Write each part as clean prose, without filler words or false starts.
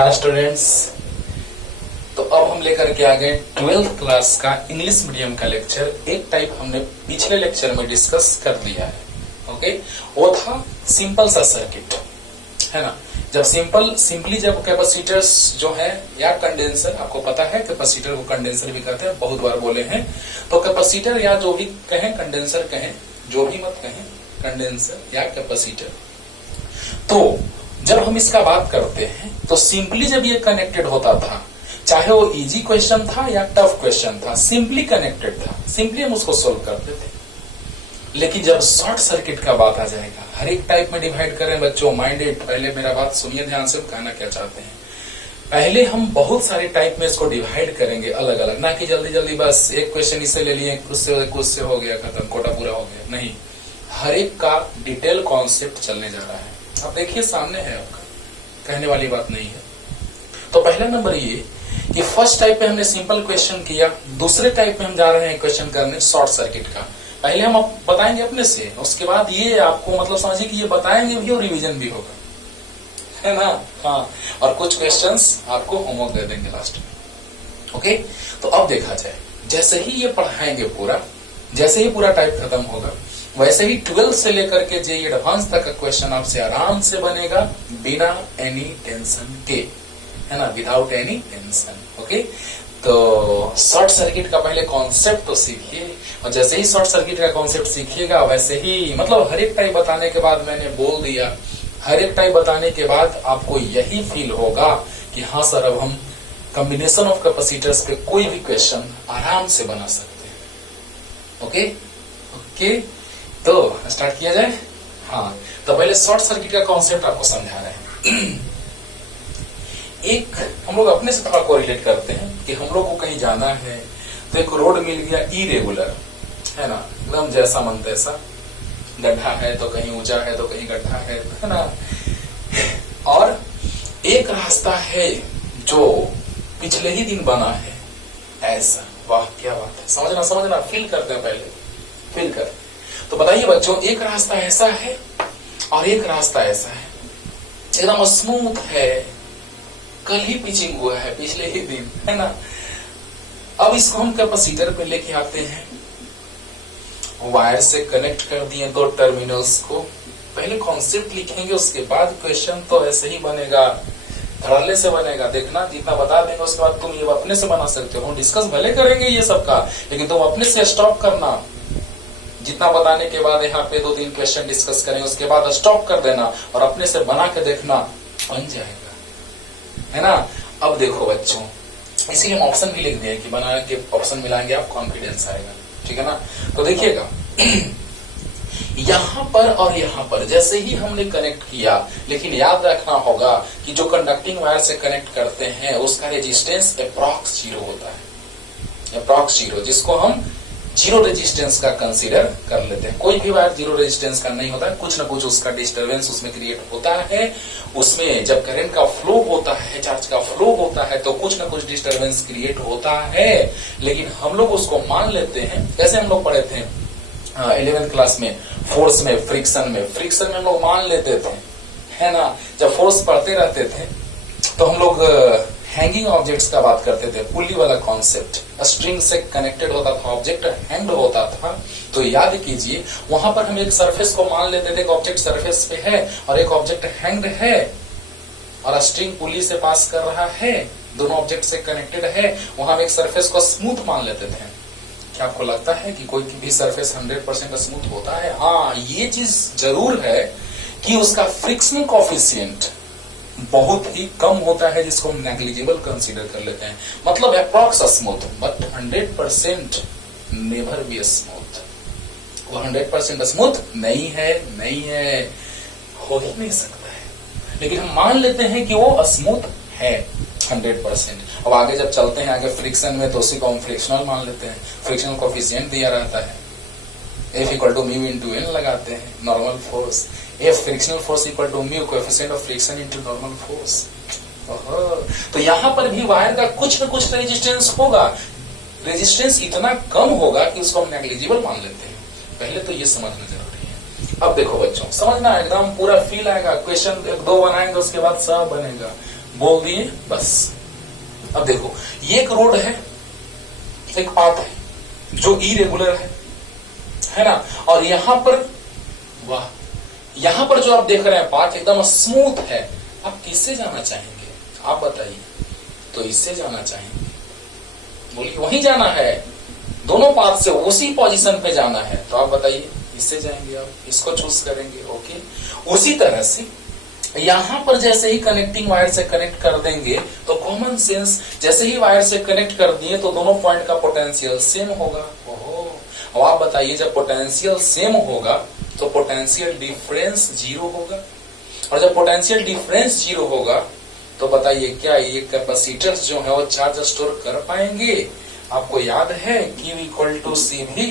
Hi students. तो अब हम लेकर के आ गए 12th क्लास का इंग्लिश मीडियम का लेक्चर। एक टाइप हमने पिछले लेक्चर में डिस्कस कर लिया है। ओके, वो था सिंपल सा सर्किट, है ना। जब सिंपली जब कैपेसिटर्स जो है या कंडेंसर, आपको पता है कैपेसिटर को कंडेंसर भी कहते हैं, बहुत बार बोले हैं। तो कैपेसिटर या जो भी कहें, कंडेंसर कहें, जो भी मत कहें, कंडेंसर या कैपेसिटर। तो जब हम इसका बात करते हैं तो सिंपली जब ये कनेक्टेड होता था, चाहे वो इजी क्वेश्चन था या टफ क्वेश्चन था, सिंपली कनेक्टेड था, सिंपली हम उसको सोल्व करते थे। लेकिन जब शॉर्ट सर्किट का बात आ जाएगा, हर एक टाइप में डिवाइड करें बच्चों, माइंडेड। पहले मेरा बात सुनिए ध्यान से, कहना क्या चाहते हैं। पहले हम बहुत सारे टाइप में इसको डिवाइड करेंगे अलग अलग, ना कि जल्दी जल्दी बस एक क्वेश्चन इससे ले लिए, उससे हो गया खत्म, कोटा पूरा हो गया। नहीं, हर एक का डिटेल कॉन्सेप्ट चलने जा रहा है। आप देखिए सामने है आपका, कहने वाली बात नहीं है। तो पहला नंबर ये कि फर्स्ट टाइप पे हमने सिंपल क्वेश्चन किया, दूसरे टाइप में हम जा रहे हैं क्वेश्चन करने शॉर्ट सर्किट का। पहले हम बताएंगे अपने से, उसके बाद ये आपको मतलब समझिए कि ये बताएंगे भी और रिवीजन भी होगा, है ना। हाँ, और कुछ क्वेश्चंस आपको होमवर्क दे देंगे लास्ट में। ओके, तो अब देखा जाए, जैसे ही ये पढ़ाएंगे पूरा, जैसे ही पूरा टाइप खत्म होगा, वैसे ही 12 से लेकर के जे एडवांस तक का क्वेश्चन आपसे आराम से बनेगा, बिना एनी टेंशन के, है ना, विदाउट एनी टेंशन। ओके, तो शॉर्ट सर्किट का पहले कॉन्सेप्ट तो सीखिए, और जैसे ही शॉर्ट सर्किट का कॉन्सेप्ट सीखिएगा वैसे ही, मतलब हर एक टाइप बताने के बाद, मैंने बोल दिया, हर एक टाइप बताने के बाद आपको यही फील होगा कि हाँ सर, अब हम कॉम्बिनेशन ऑफ कैपेसिटर्स पे कोई भी क्वेश्चन आराम से बना सकते हैं। ओके ओके, तो स्टार्ट किया जाए। हाँ, तो पहले शॉर्ट सर्किट का कॉन्सेप्ट आपको समझा रहे हैं। एक हम लोग अपने से थोड़ा कोरिलेट करते हैं कि हम लोग को कहीं जाना है, तो एक रोड मिल गया इरेगुलर, है ना, एकदम जैसा मन तैसा, गड्ढा है तो कहीं ऊंचा है तो कहीं गड्ढा है ना। और एक रास्ता है जो पिछले ही दिन बना है ऐसा। वाह क्या बात है, समझना फील करते हैं, पहले फील कर। तो बताइए बच्चों, एक रास्ता ऐसा है और एक रास्ता ऐसा है, एकदम स्मूथ है, कल ही पिचिंग हुआ है, पिछले ही दिन, है ना। अब इसको हम कैपेसिटर पे लेके आते हैं, वायर से कनेक्ट कर दिए दो टर्मिनल्स को। पहले कॉन्सेप्ट लिखेंगे, उसके बाद क्वेश्चन तो ऐसे ही बनेगा, धड़ल्ले से बनेगा। देखना, जितना बता देंगे उसके बाद तुम ये अपने से बना सकते हो। डिस्कस भले करेंगे ये सबका, लेकिन तुम अपने से स्टॉप करना। जितना बताने के बाद यहाँ पे 2-3 क्वेश्चन डिस्कस करें, उसके बाद स्टॉप कर देना और अपने से बना के देखना, बन जाएगा, है ना। अब देखो बच्चों, इसीलिए हम ऑप्शन भी लिख दिए कि बना के ऑप्शन मिलाएंगे आप, कॉन्फिडेंस आएगा, ठीक है ना। तो देखिएगा, यहाँ पर और यहाँ पर जैसे ही हमने कनेक्ट किया, लेकिन याद रखना होगा कि जो कंडक्टिंग वायर से कनेक्ट करते हैं उसका रेजिस्टेंस अप्रॉक्स 0 होता है, अप्रॉक्स 0, जिसको हम जीरो रेजिस्टेंस का कंसीडर कर लेते हैं। कोई भी वायर जीरो रेजिस्टेंस का नहीं होता है, कुछ ना कुछ उसका डिस्टरबेंस उसमें क्रिएट होता है। उसमें जब करंट का फ्लो होता है, चार्ज का फ्लो होता है, तो कुछ ना कुछ डिस्टरबेंस क्रिएट होता है। लेकिन हम लोग उसको मान लेते हैं, कैसे हम लोग पढ़े थे 11th क्लास में, फोर्स में, फ्रिक्शन में हम लोग मान लेते थे, है ना। जब फोर्स पढ़ते रहते थे तो हम लोग हैंगिंग ऑब्जेक्ट्स का बात करते थे, पुली वाला कॉन्सेप्ट, स्ट्रिंग से कनेक्टेड होता था, ऑब्जेक्ट हैंग्ड होता था। तो याद कीजिए, वहां पर हम एक सरफेस को मान लेते थे, एक ऑब्जेक्ट सरफेस पे है और एक ऑब्जेक्ट हैंग्ड है और स्ट्रिंग पुली से पास कर रहा है, दोनों ऑब्जेक्ट से कनेक्टेड है। वहां हम एक सरफेस को स्मूथ मान लेते थे। क्या आपको लगता है कि कोई भी सरफेस 100% स्मूथ होता है? हाँ, ये चीज जरूर है कि उसका फ्रिक्शनल कोएफिशिएंट बहुत ही कम होता है, जिसको हम नेग्लिजिबल कंसीडर कर लेते हैं। मतलब approx smooth, but 100% never be smooth. वो 100% स्मूथ नहीं है, हो ही नहीं सकता है। लेकिन हम मान लेते हैं कि वो स्मूथ है 100%। अब आगे जब चलते हैं आगे फ्रिक्शन में, तो उसी को हम फ्रिक्शनल मान लेते हैं। फ्रिक्शनल कोएफिशिएंट दिया रहता है, F = μ × n लगाते हैं, normal force. F frictional force = μ coefficient of friction × normal force. तो यहाँ पर भी वायर का कुछ न कुछ रेजिस्टेंस होगा, रेजिस्टेंस इतना कम होगा कि उसको हम नेग्लिजिबल मान लेते हैं। पहले तो ये समझना जरूरी है। अब देखो बच्चों, समझना एकदम पूरा फील आएगा। क्वेश्चन 1-2 बनाएंगे, उसके बाद सब बनेगा। बोल दिए बस। अब देखो ये एक रोड है, एक पाथ है जो इरेगुलर है ना, और यहां पर वाह, यहां पर जो आप देख रहे हैं पाथ एकदम स्मूथ है। आप किससे जाना चाहेंगे आप बताइए? तो इससे जाना चाहेंगे, बोलिए वहीं जाना है, दोनों पाथ से उसी पोजीशन पे जाना है, तो आप बताइए इससे जाएंगे, आप इसको चूज करेंगे। ओके, उसी तरह से यहां पर जैसे ही कनेक्टिंग वायर से कनेक्ट कर देंगे तो कॉमन सेंस, जैसे ही वायर से कनेक्ट कर दिए तो दोनों पॉइंट का पोटेंशियल सेम होगा। ओहो, अब आप बताइए जब पोटेंशियल सेम होगा तो पोटेंशियल डिफरेंस जीरो होगा, और जब पोटेंशियल डिफरेंस जीरो होगा तो बताइए क्या ये कैपेसिटर्स जो है वो चार्ज स्टोर कर पाएंगे? आपको याद है Q इक्वल टू CV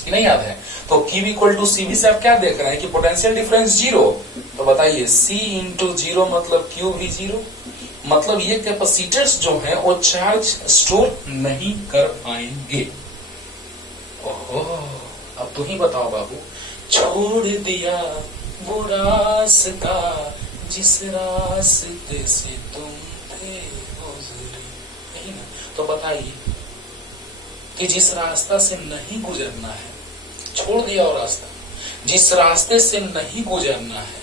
कि नहीं याद है? तो Q इक्वल टू CV से आप क्या देख रहे हैं कि पोटेंशियल डिफरेंस जीरो, तो बताइए C इंटू जीरो मतलब Q भी जीरो, मतलब ये कैपेसिटर्स जो है वो चार्ज स्टोर नहीं कर पाएंगे। ओहो, अब तुम ही बताओ बाबू, छोड़ दिया वो रास्ता जिस रास्ते से तुम थे गुजरे, नहीं ना? तो बताइए कि जिस रास्ता से नहीं गुजरना है, छोड़ दिया वो रास्ता, जिस रास्ते से नहीं गुजरना है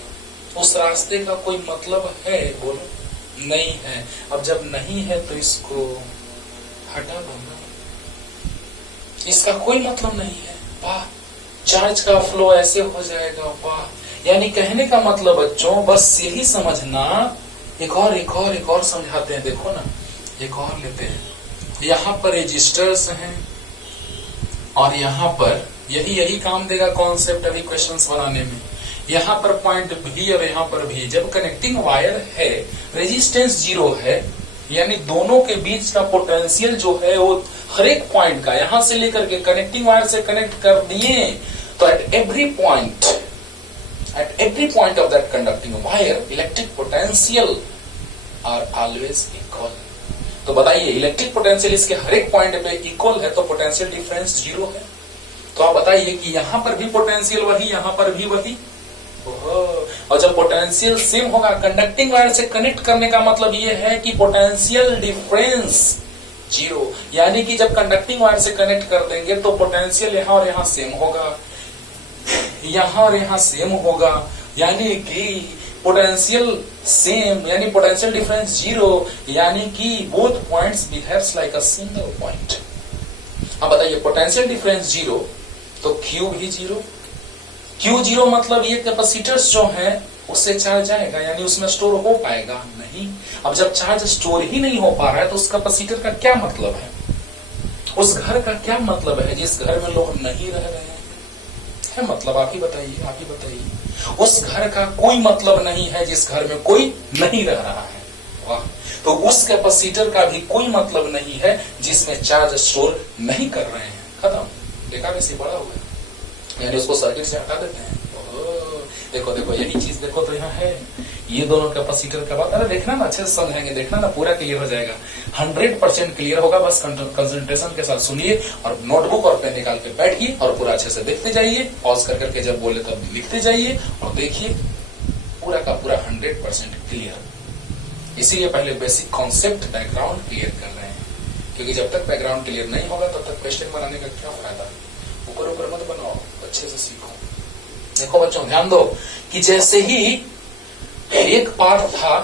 उस रास्ते का कोई मतलब है? बोलो, नहीं है। अब जब नहीं है तो इसको हटा दो ना, इसका कोई मतलब नहीं है। वाह, चार्ज का फ्लो ऐसे हो जाएगा। वाह, यानी कहने का मतलब बच्चों बस यही समझना। एक और समझाते हैं, देखो ना, एक और लेते हैं। यहाँ पर रेजिस्टर्स हैं और यहाँ पर यही काम देगा कॉन्सेप्ट अभी क्वेश्चंस बनाने में। यहाँ पर पॉइंट भी और यहाँ पर भी, जब कनेक्टिंग वायर है रेजिस्टेंस जीरो है, यानी दोनों के बीच का पोटेंशियल जो है वो हर एक पॉइंट का, यहां से लेकर के कनेक्टिंग वायर से कनेक्ट कर दिए तो at every point of that conducting wire electric potential are always equal. तो बताइए इलेक्ट्रिक पोटेंशियल इसके हर एक पॉइंट पे इक्वल है तो पोटेंशियल डिफरेंस जीरो है। तो आप बताइए कि यहां पर भी पोटेंशियल वही, यहां पर भी वही। और जब पोटेंशियल सेम होगा, कंडक्टिंग वायर से कनेक्ट करने का मतलब ये है कि पोटेंशियल डिफरेंस जीरो, यानी कि जब कंडक्टिंग वायर से कनेक्ट कर देंगे तो पोटेंशियल यहां और यहां सेम होगा, यहां और यहां सेम होगा, यानी कि पोटेंशियल सेम, यानी पोटेंशियल डिफरेंस जीरो, यानी कि both points behaves like a single point. अब बताइए पोटेंशियल डिफरेंस जीरो तो Q भी जीरो, Q जीरो मतलब ये कैपेसिटर्स जो है उससे चार्ज आएगा, यानी उसमें स्टोर हो पाएगा नहीं। अब जब चार्ज स्टोर ही नहीं हो पा रहा है तो उस कैपेसिटर का क्या मतलब है? उस घर का क्या मतलब है जिस घर में लोग नहीं रह रहे हैं? मतलब आप ही बताइए। उस घर का कोई मतलब नहीं है जिस घर में कोई नहीं रह रहा है। वाह, तो उस कैपेसिटर का भी कोई मतलब नहीं है जिसमें चार्ज स्टोर नहीं कर रहे हैं। खत्म, देखा वैसे बड़ा हुआ, यानी उसको सर्किट से हटा देते हैं। देखो यही चीज देखो तो यहाँ है, ये दोनों कैपेसिटर का बात, अरे देखना ना अच्छे से समझेंगे, देखना ना पूरा क्लियर हो जाएगा, 100% क्लियर होगा। बस कंसंट्रेशन के साथ सुनिए और नोटबुक और पेन निकाल के बैठिए और पूरा अच्छे से देखते जाइए, पॉज कर करके जब बोले तब लिखते जाइए और देखिए पूरा का पूरा 100% क्लियर। इसीलिए पहले बेसिक कॉन्सेप्ट बैकग्राउंड क्लियर कर रहे हैं, क्योंकि जब तक बैकग्राउंड क्लियर नहीं होगा तब तक क्वेश्चन बनाने का क्या फायदा। ऊपर मत बनाओ, अच्छे से सीखो। देखो बच्चों ध्यान दो कि जैसे ही एक पार्ट था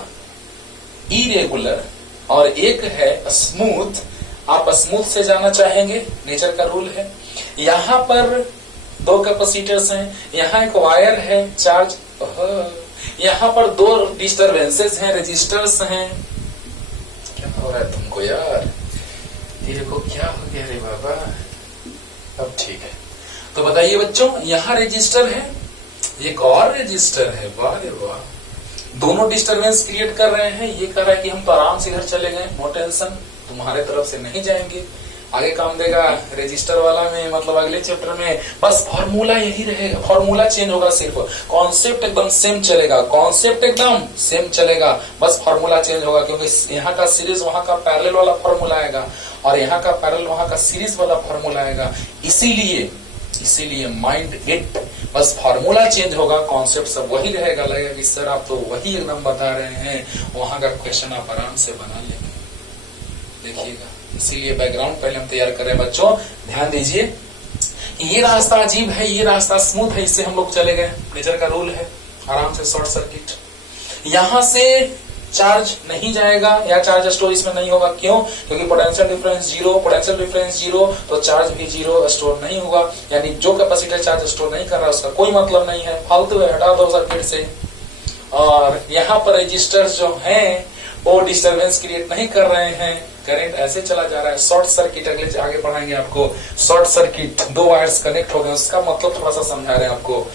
इरेगुलर और एक है स्मूथ, आप स्मूथ से जाना चाहेंगे, नेचर का रूल है। यहां पर दो कैपेसिटर्स हैं, यहां एक वायर है चार्ज, यहां पर दो डिस्टरबेंसेस हैं, रेजिस्टर्स हैं। क्या हो रहा है तुमको यार? तेरे को क्या हो गया रे बाबा? अब ठीक है। तो बताइए बच्चों, यहां रजिस्टर है, एक और रजिस्टर है। वाह रे वाह, दोनों डिस्टरबेंस क्रिएट कर रहे हैं। ये कह रहा है कि हम तो आराम से घर चले गए, नो टेंशन, तुम्हारे तरफ से नहीं जाएंगे। आगे काम देगा रजिस्टर वाला में, मतलब अगले चैप्टर में बस फॉर्मूला यही रहेगा, फॉर्मूला चेंज होगा, सिर्फ कॉन्सेप्ट एकदम सेम चलेगा, कॉन्सेप्ट एकदम सेम चलेगा, बस फॉर्मूला चेंज होगा, क्योंकि यहाँ का सीरीज वहां का पैरेलल वाला फॉर्मूला आएगा और यहाँ का पैरेलल वहां का सीरीज वाला फॉर्मूला आएगा। इसीलिए माइंड इट, बस फॉर्मूला चेंज होगा, कॉन्सेप्ट सब वही रहेगा। लगेगा कि सर आप तो वही एकदम बता रहे हैं, वहां का क्वेश्चन आप आराम से बना लेंगे। देखिएगा, इसीलिए बैकग्राउंड पहले हम तैयार कर रहे हैं। बच्चों ध्यान दीजिए, ये रास्ता अजीब है, ये रास्ता स्मूथ है, इससे हम लोग चले गए, नेचर का रूल है, आराम से शॉर्ट सर्किट। यहां से चार्ज नहीं जाएगा या चार्ज स्टोर इसमें नहीं होगा। क्यों? क्योंकि potential difference zero, potential difference zero, तो चार्ज भी जीरो स्टोर नहीं होगा। यानी जो कैपेसिटर चार्ज स्टोर नहीं कर रहा उसका कोई मतलब नहीं है, फालतू है, हटा दो सर्किट से। और यहाँ पर रजिस्टर्स जो हैं वो डिस्टरबेंस क्रिएट नहीं कर रहे हैं, करंट ऐसे चला जा रहा है। शॉर्ट सर्किट अगले आगे पढ़ाएंगे आपको। शॉर्ट सर्किट, दो वायर्स कनेक्ट हो गए, उसका मतलब थोड़ा सा समझा रहे हैं आपको।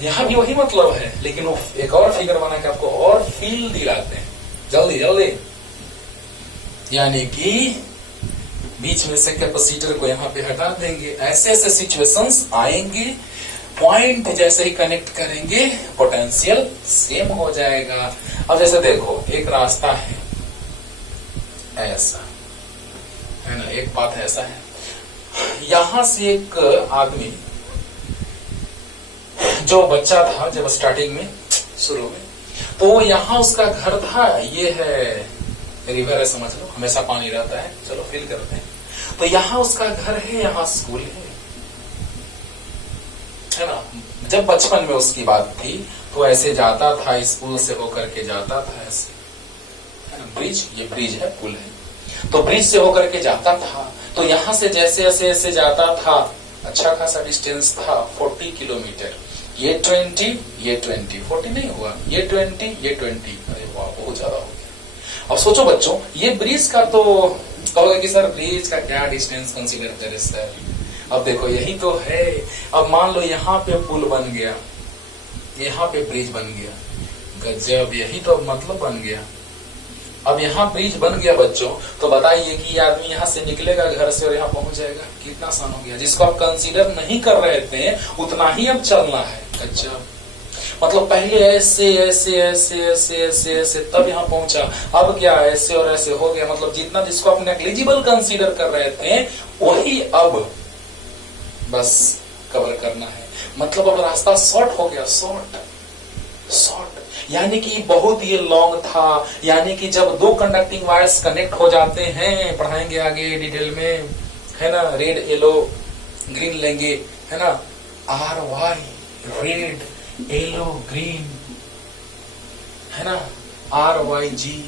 यहाँ भी वही मतलब है, लेकिन वो एक और फिगर बना के आपको और फील दिलाते हैं। जल्दी जल्दी, यानी कि बीच में से कैपेसिटर को यहाँ पे हटा देंगे। ऐसे ऐसे सिचुएशंस आएंगे, पॉइंट जैसे ही कनेक्ट करेंगे पोटेंशियल सेम हो जाएगा। अब जैसे देखो, एक रास्ता है ऐसा है ना, एक पाथ ऐसा है, यहां से एक आदमी जो बच्चा था जब स्टार्टिंग में शुरू में, तो यहाँ उसका घर था। ये है रिवर है, समझ लो, हमेशा पानी रहता है, चलो फील करते हैं। तो यहाँ उसका घर है, यहाँ स्कूल है ना। जब बचपन में उसकी बात थी तो ऐसे जाता था, स्कूल से होकर के जाता था ऐसे, है ना, ब्रिज, ये ब्रिज है, पुल है, तो ब्रिज से होकर के जाता था। तो यहाँ से जैसे ऐसे ऐसे जाता था, अच्छा खासा डिस्टेंस था, 40 किलोमीटर। ये 20, ये 20, 40 नहीं हुआ, ये 20, ये 20, अरे वाह बहुत ज्यादा हो गया। अब सोचो बच्चों, ये ब्रिज का तो कहोगे कि सर ब्रिज का क्या डिस्टेंस कंसीडर करें सर। अब देखो यही तो है। अब मान लो यहाँ पे पुल बन गया, यहाँ पे ब्रिज बन गया, गजब, यही तो मतलब बन गया। अब यहाँ ब्रिज बन गया बच्चों, तो बताइए कि ये आदमी यहाँ से निकलेगा घर से और यहाँ पहुंच जाएगा, कितना आसान हो गया। जिसको आप कंसीडर नहीं कर रहे थे उतना ही अब चलना है। अच्छा, मतलब पहले ऐसे ऐसे ऐसे ऐसे ऐसे ऐसे तब यहाँ पहुंचा, अब क्या ऐसे और ऐसे हो गया। मतलब जितना जिसको आप नेग्लिजिबल कंसीडर कर रहे थे वही अब बस कवर करना है। मतलब अब रास्ता शॉर्ट हो गया, शॉर्ट शॉर्ट, यानी कि बहुत ये लॉन्ग था। यानी कि जब दो कंडक्टिंग वायर्स कनेक्ट हो जाते हैं, पढ़ाएंगे आगे डिटेल में, है ना, रेड येलो ग्रीन लेंगे, है ना, RY रेड येलो ग्रीन, है ना, RYG।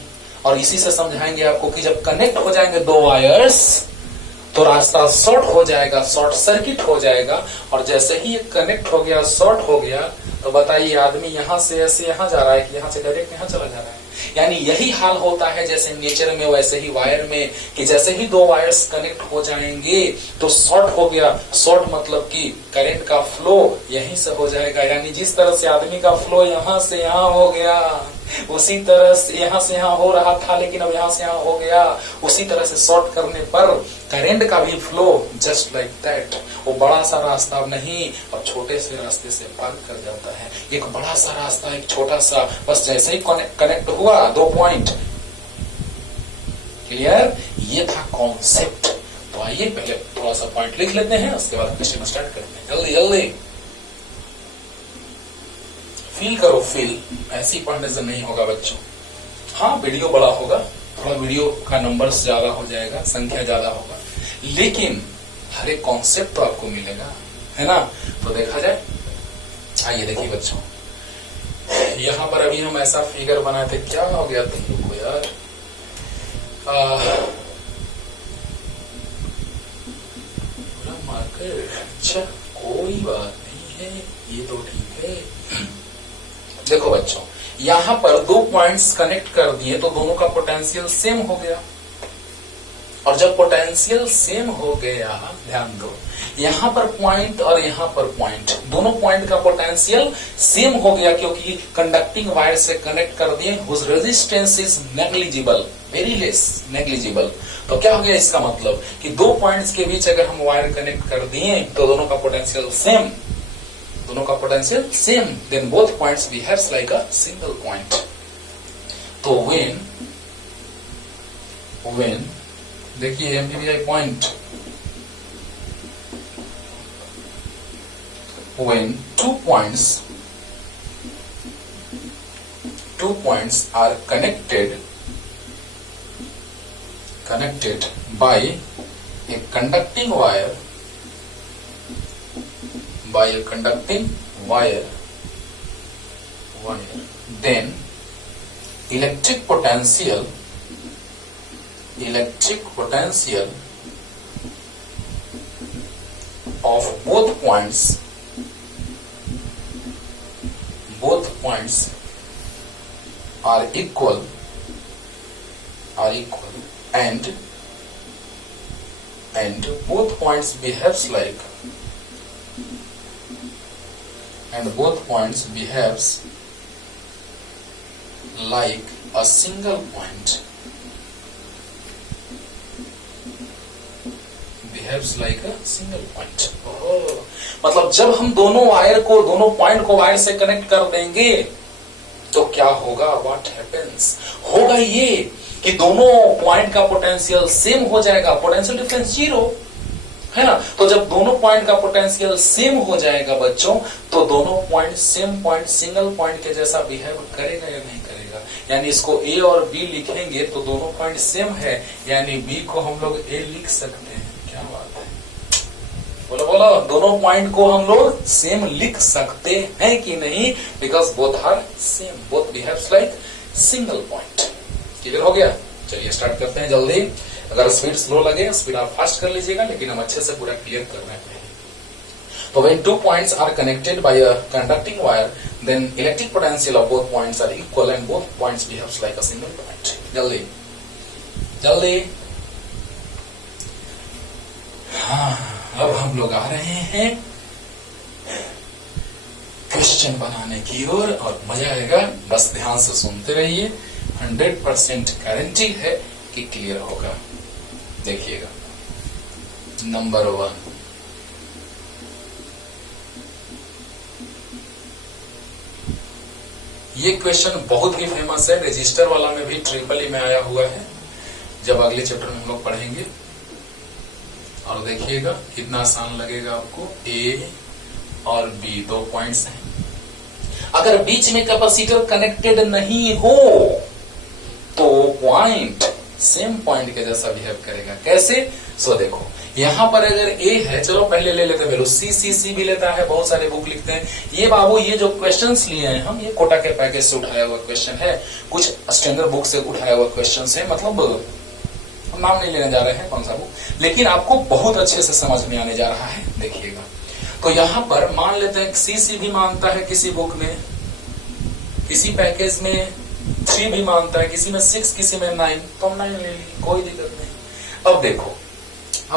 और इसी से समझाएंगे आपको कि जब कनेक्ट हो जाएंगे दो वायर्स तो रास्ता शॉर्ट हो जाएगा, शॉर्ट सर्किट हो जाएगा। और जैसे ही ये कनेक्ट हो गया, शॉर्ट हो गया, तो बताइए आदमी यहाँ से ऐसे यहाँ जा रहा है कि यहाँ से डायरेक्ट यहाँ चला जा रहा है। यानी यही हाल होता है जैसे नेचर में वैसे ही वायर में, कि जैसे ही दो वायर्स कनेक्ट हो जाएंगे तो शॉर्ट हो गया। शॉर्ट मतलब कि करंट का फ्लो यहीं से हो जाएगा। यानी जिस तरह से आदमी का फ्लो यहाँ से यहाँ हो गया, उसी तरह से यहाँ हो रहा था, लेकिन अब यहाँ से यहाँ हो गया। उसी तरह से शॉर्ट करने पर करंट का भी फ्लो जस्ट लाइक दैट, वो बड़ा सा रास्ता अब नहीं, अब छोटे से रास्ते से पार कर जाता है। एक बड़ा सा रास्ता एक छोटा सा, बस जैसे ही कनेक्ट हुआ दो पॉइंट, क्लियर, ये था कॉन्सेप्ट। तो आइए पहले थोड़ा सा पॉइंट लिख लेते हैं, उसके बाद क्वेश्चन स्टार्ट करते हैं। जल्दी जल्दी फील करो, फील, ऐसे ही पढ़ने से नहीं होगा बच्चों। हाँ वीडियो बड़ा होगा, थोड़ा वीडियो का नंबर्स ज्यादा हो जाएगा, संख्या ज्यादा होगा, लेकिन हर एक कॉन्सेप्ट तो आपको मिलेगा, है ना। तो देखा जाए, आइए देखिए बच्चों, यहाँ पर अभी हम ऐसा फिगर बनाए थे, क्या हो गया तुम लोग को यार, मार्कर, अच्छा कोई बात नहीं है, ये तो ठीक है। देखो बच्चों, यहाँ पर दो पॉइंट्स कनेक्ट कर दिए तो दोनों का पोटेंशियल सेम हो गया। और जब पोटेंशियल सेम हो गया, ध्यान दो, यहाँ पर पॉइंट और यहाँ पर पॉइंट, दोनों पॉइंट का पोटेंशियल सेम हो गया, क्योंकि कंडक्टिंग वायर से कनेक्ट कर दिए, whose resistance is negligible, very less, negligible. तो क्या हो गया इसका मतलब कि दो पॉइंट्स के बीच अगर हम वायर कनेक्ट कर दिए तो दोनों का पोटेंशियल सेम, दोनों का potential same, then both points behaves like a single point. तो व्हेन देखिए M P B I point, when two points are connected by a conducting wire, then electric potential of both points are equal and both points behaves like a single point. मतलब जब हम दोनों point को wire से connect कर देंगे तो क्या होगा? What happens? होगा ये कि दोनों पॉइंट का पोटेंशियल सेम हो जाएगा, पोटेंशियल डिफरेंस 0 है ना। तो जब दोनों पॉइंट का पोटेंशियल सेम हो जाएगा बच्चों, तो दोनों point same point single point के जैसा बिहेव करेगा या नहीं करेगा? यानी इसको ए और बी लिखेंगे तो दोनों पॉइंट सेम है, यानी बी को हम लोग ए लिख सकते हैं। क्या बात है, बोलो दोनों पॉइंट को हम लोग सेम लिख सकते हैं कि नहीं? Because both are same, both behaves like single point. Clear हो गया? चलिए स्टार्ट करते हैं जल्दी। अगर स्पीड स्लो लगे स्पीड आप फास्ट कर लीजिएगा, लेकिन हम अच्छे से पूरा क्लियर कर रहे हैं। तो when two points are connected by a conducting wire, then electric potential of both points are equal and both points behaves like a single point. जल्दी। हाँ, अब हम लोग आ रहे हैं क्वेश्चन बनाने की ओर और मजा आएगा। बस ध्यान से सुनते रहिए, 100% गारंटी है कि क्लियर होगा। देखिएगा, नंबर 1, ये क्वेश्चन बहुत ही फेमस है, रजिस्टर वाला में भी ट्रिपल ई में आया हुआ है, जब अगले चैप्टर में हम लोग पढ़ेंगे। और देखिएगा कितना आसान लगेगा आपको। ए और बी 2 पॉइंट्स हैं, अगर बीच में कैपेसिटर कनेक्टेड नहीं हो तो पॉइंट सेम पॉइंट के जैसा बिहेव करेगा। कैसे? सो देखो, यहां पर अगर ए है, चलो पहले ले लेते हैं, सी भी लेता है, बहुत सारे बुक लिखते हैं। ये बाबू ये जो क्वेश्चंस लिए हैं हम, ये कोटा के पैकेज से उठाया हुआ क्वेश्चन है, कुछ स्टैंडर्ड बुक से उठाया हुआ क्वेश्चन है। मतलब हम नाम नहीं लेने जा रहे हैं कौन सा बुक, लेकिन आपको बहुत अच्छे से समझ में आने जा रहा है। देखिएगा, तो यहां पर मान लेते हैं सी भी मानता है किसी बुक में, किसी पैकेज में 3 भी मानता है, किसी में 6, किसी में 9, तो हम 9 ले ली, कोई दिक्कत नहीं। अब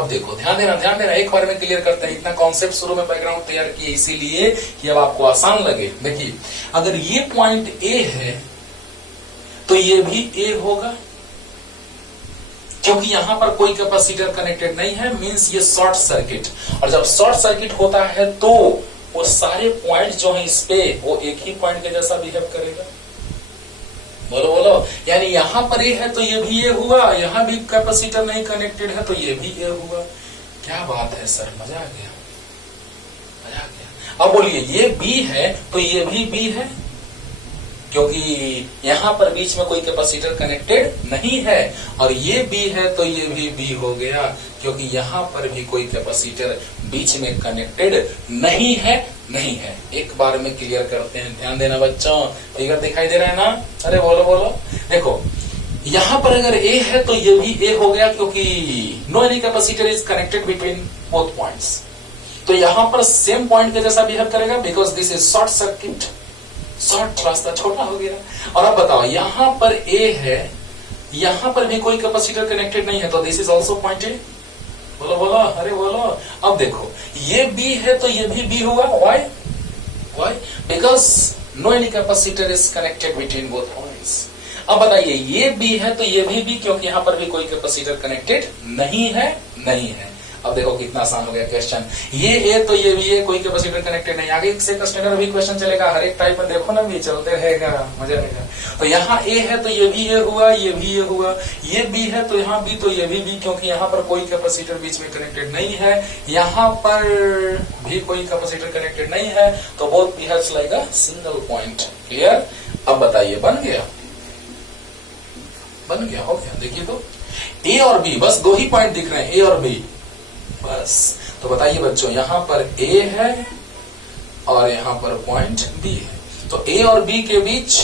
देखो ध्यान देना, एक बार में क्लियर करते हैं। इतना कॉन्सेप्ट शुरू में बैकग्राउंड तैयार किए इसीलिए कि अब आपको आसान लगे। देखिए, अगर ये पॉइंट ए है तो ये भी ए होगा, क्योंकि यहां पर कोई कैपेसिटर कनेक्टेड नहीं है, मींस ये शॉर्ट सर्किट। और जब शॉर्ट सर्किट होता है तो वो सारे पॉइंट जो है इस पे, वो एक ही पॉइंट के जैसा बिहेव करेगा। बोलो, यानी यहां पर ए है तो ये भी ए हुआ, यहां भी कैपेसिटर नहीं कनेक्टेड है तो ये भी ए हुआ। क्या बात है सर, मजा आ गया। अब बोलिए, ये बी है तो ये भी बी है, क्योंकि यहां पर बीच में कोई कैपेसिटर कनेक्टेड नहीं है, और ये बी है तो ये भी बी हो गया, क्योंकि यहां पर भी कोई कैपेसिटर बीच में कनेक्टेड नहीं है। एक बार में क्लियर करते हैं, ध्यान देना बच्चों। फिगर दिखाई दे रहा है ना? अरे बोलो। देखो, यहां पर अगर ए है तो ये भी ए हो गया, क्योंकि no any capacitor is connected between both points. तो यहां पर सेम पॉइंट के जैसा बिहेव करेगा, because this is short circuit, short रास्ता छोटा हो गया। और अब बताओ, यहां पर ए है, यहां पर भी कोई कैपेसिटर कनेक्टेड नहीं है, तो this is also point A. बोलो, अरे बोलो। अब देखो, ये बी है तो ये भी बी हुआ। Why? Because no any capacitor is connected between both points. अब बताइए, ये बी है तो ये भी बी, क्योंकि यहां पर भी कोई कैपेसिटर कनेक्टेड नहीं है। अब देखो कितना आसान हो गया क्वेश्चन। ये ए तो ये भी है, कोई कैपेसिटर कनेक्टेड नहीं। आगे से स्टैंडर्ड भी क्वेश्चन चलेगा, हर एक टाइप में देखो ना भी चलते रहेगा, मजा आएगा। तो यहाँ ए है तो ये भी ए हुआ, ये भी ए हुआ, ये बी है तो यहाँ बी तो ये भी बी, क्योंकि यहाँ पर कोई कैपेसिटर बीच में कनेक्टेड नहीं है, यहाँ पर भी कोई कैपेसिटर कनेक्टेड नहीं है, तो both behaves like a single point. Clear? अब बताइए बन गया? बन गया, हो गया। देखिए तो ए और बी, बस दो ही पॉइंट दिख रहे हैं, ए और बी बस। तो बताइए बच्चों, यहां पर ए है और यहां पर पॉइंट बी है, तो ए और बी के बीच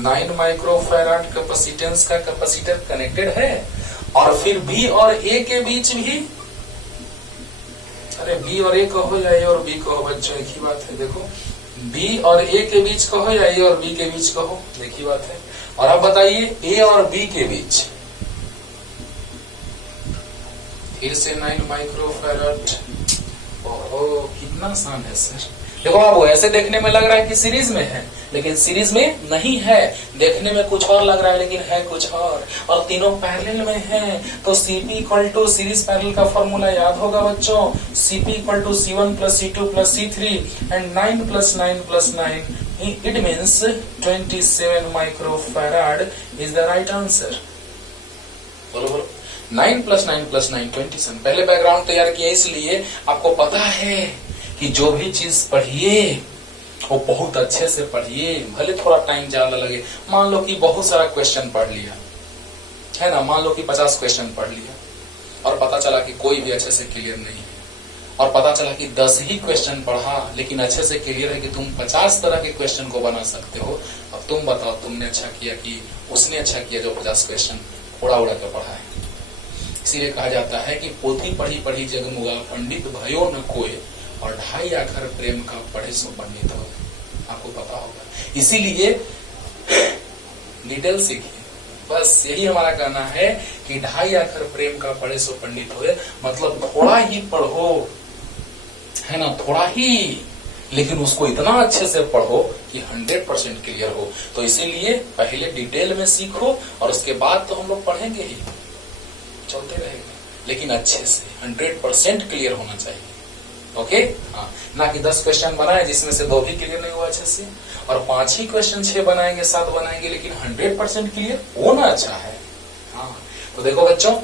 9 माइक्रोफैराड कैपेसिटेंस का कैपेसिटर कनेक्टेड है, और फिर बी और ए के बीच भी, अरे बी और ए कहो या ए और बी कहो बच्चों, एक ही बात है। देखो बी और ए के बीच कहो या ए और बी के बीच कहो, एक ही बात है। और अब बताइए ए और बी के बीच फिर से 9 माइक्रोफैराड। ओहो कितना आसान है सर। देखो आप ऐसे देखने में लग रहा है कि सीरीज में है, लेकिन सीरीज में नहीं है, देखने में कुछ और लग रहा है लेकिन है कुछ और तीनों पैरेलल में हैं। तो CP equal to series parallel का फॉर्मूला याद होगा बच्चों, CP equal to C1 plus C2 plus C3 and 9 plus 9 plus 9, it means 27 microfarad is the right answer. बोलो बोलो, 9 प्लस 9 प्लस 9 27। पहले बैकग्राउंड तैयार किया इसलिए आपको पता है कि जो भी चीज पढ़िए वो बहुत अच्छे से पढ़िए, भले थोड़ा टाइम ज्यादा लगे। मान लो कि बहुत सारा क्वेश्चन पढ़ लिया है ना, मान लो कि 50 क्वेश्चन पढ़ लिया और पता चला कि कोई भी अच्छे से क्लियर नहीं है, और पता चला कि 10 ही क्वेश्चन पढ़ा लेकिन अच्छे से क्लियर है कि तुम 50 तरह के क्वेश्चन को बना सकते हो। अब तुम बताओ तुमने अच्छा किया कि उसने अच्छा किया जो 50 क्वेश्चन उड़ा उड़ा के पढ़ा है। इसीलिए कहा जाता है कि पोथी पढ़ी पढ़ी जगमुगा, पंडित भयो न कोई, और 2.5 अक्षर प्रेम का पढ़े सो पंडित हो। आपको पता होगा, इसीलिए डिटेल सीखिए। बस यही हमारा कहना है कि 2.5 अक्षर प्रेम का पढ़े सो पंडित हो, मतलब थोड़ा ही पढ़ो, है ना, थोड़ा ही, लेकिन उसको इतना अच्छे से पढ़ो कि 100% क्लियर हो। तो इसीलिए पहले डिटेल में सीखो और उसके बाद तो हम लोग पढ़ेंगे ही, चलते रहेंगे, लेकिन अच्छे से 100% क्लियर होना चाहिए। ओके हाँ, ना कि 10 क्वेश्चन बनाए जिसमें से 2 भी क्लियर नहीं हुआ अच्छे से, और 5 ही क्वेश्चन 6 बनाएंगे 7 बनाएंगे, लेकिन 100% क्लियर होना अच्छा है। हाँ तो देखो बच्चों,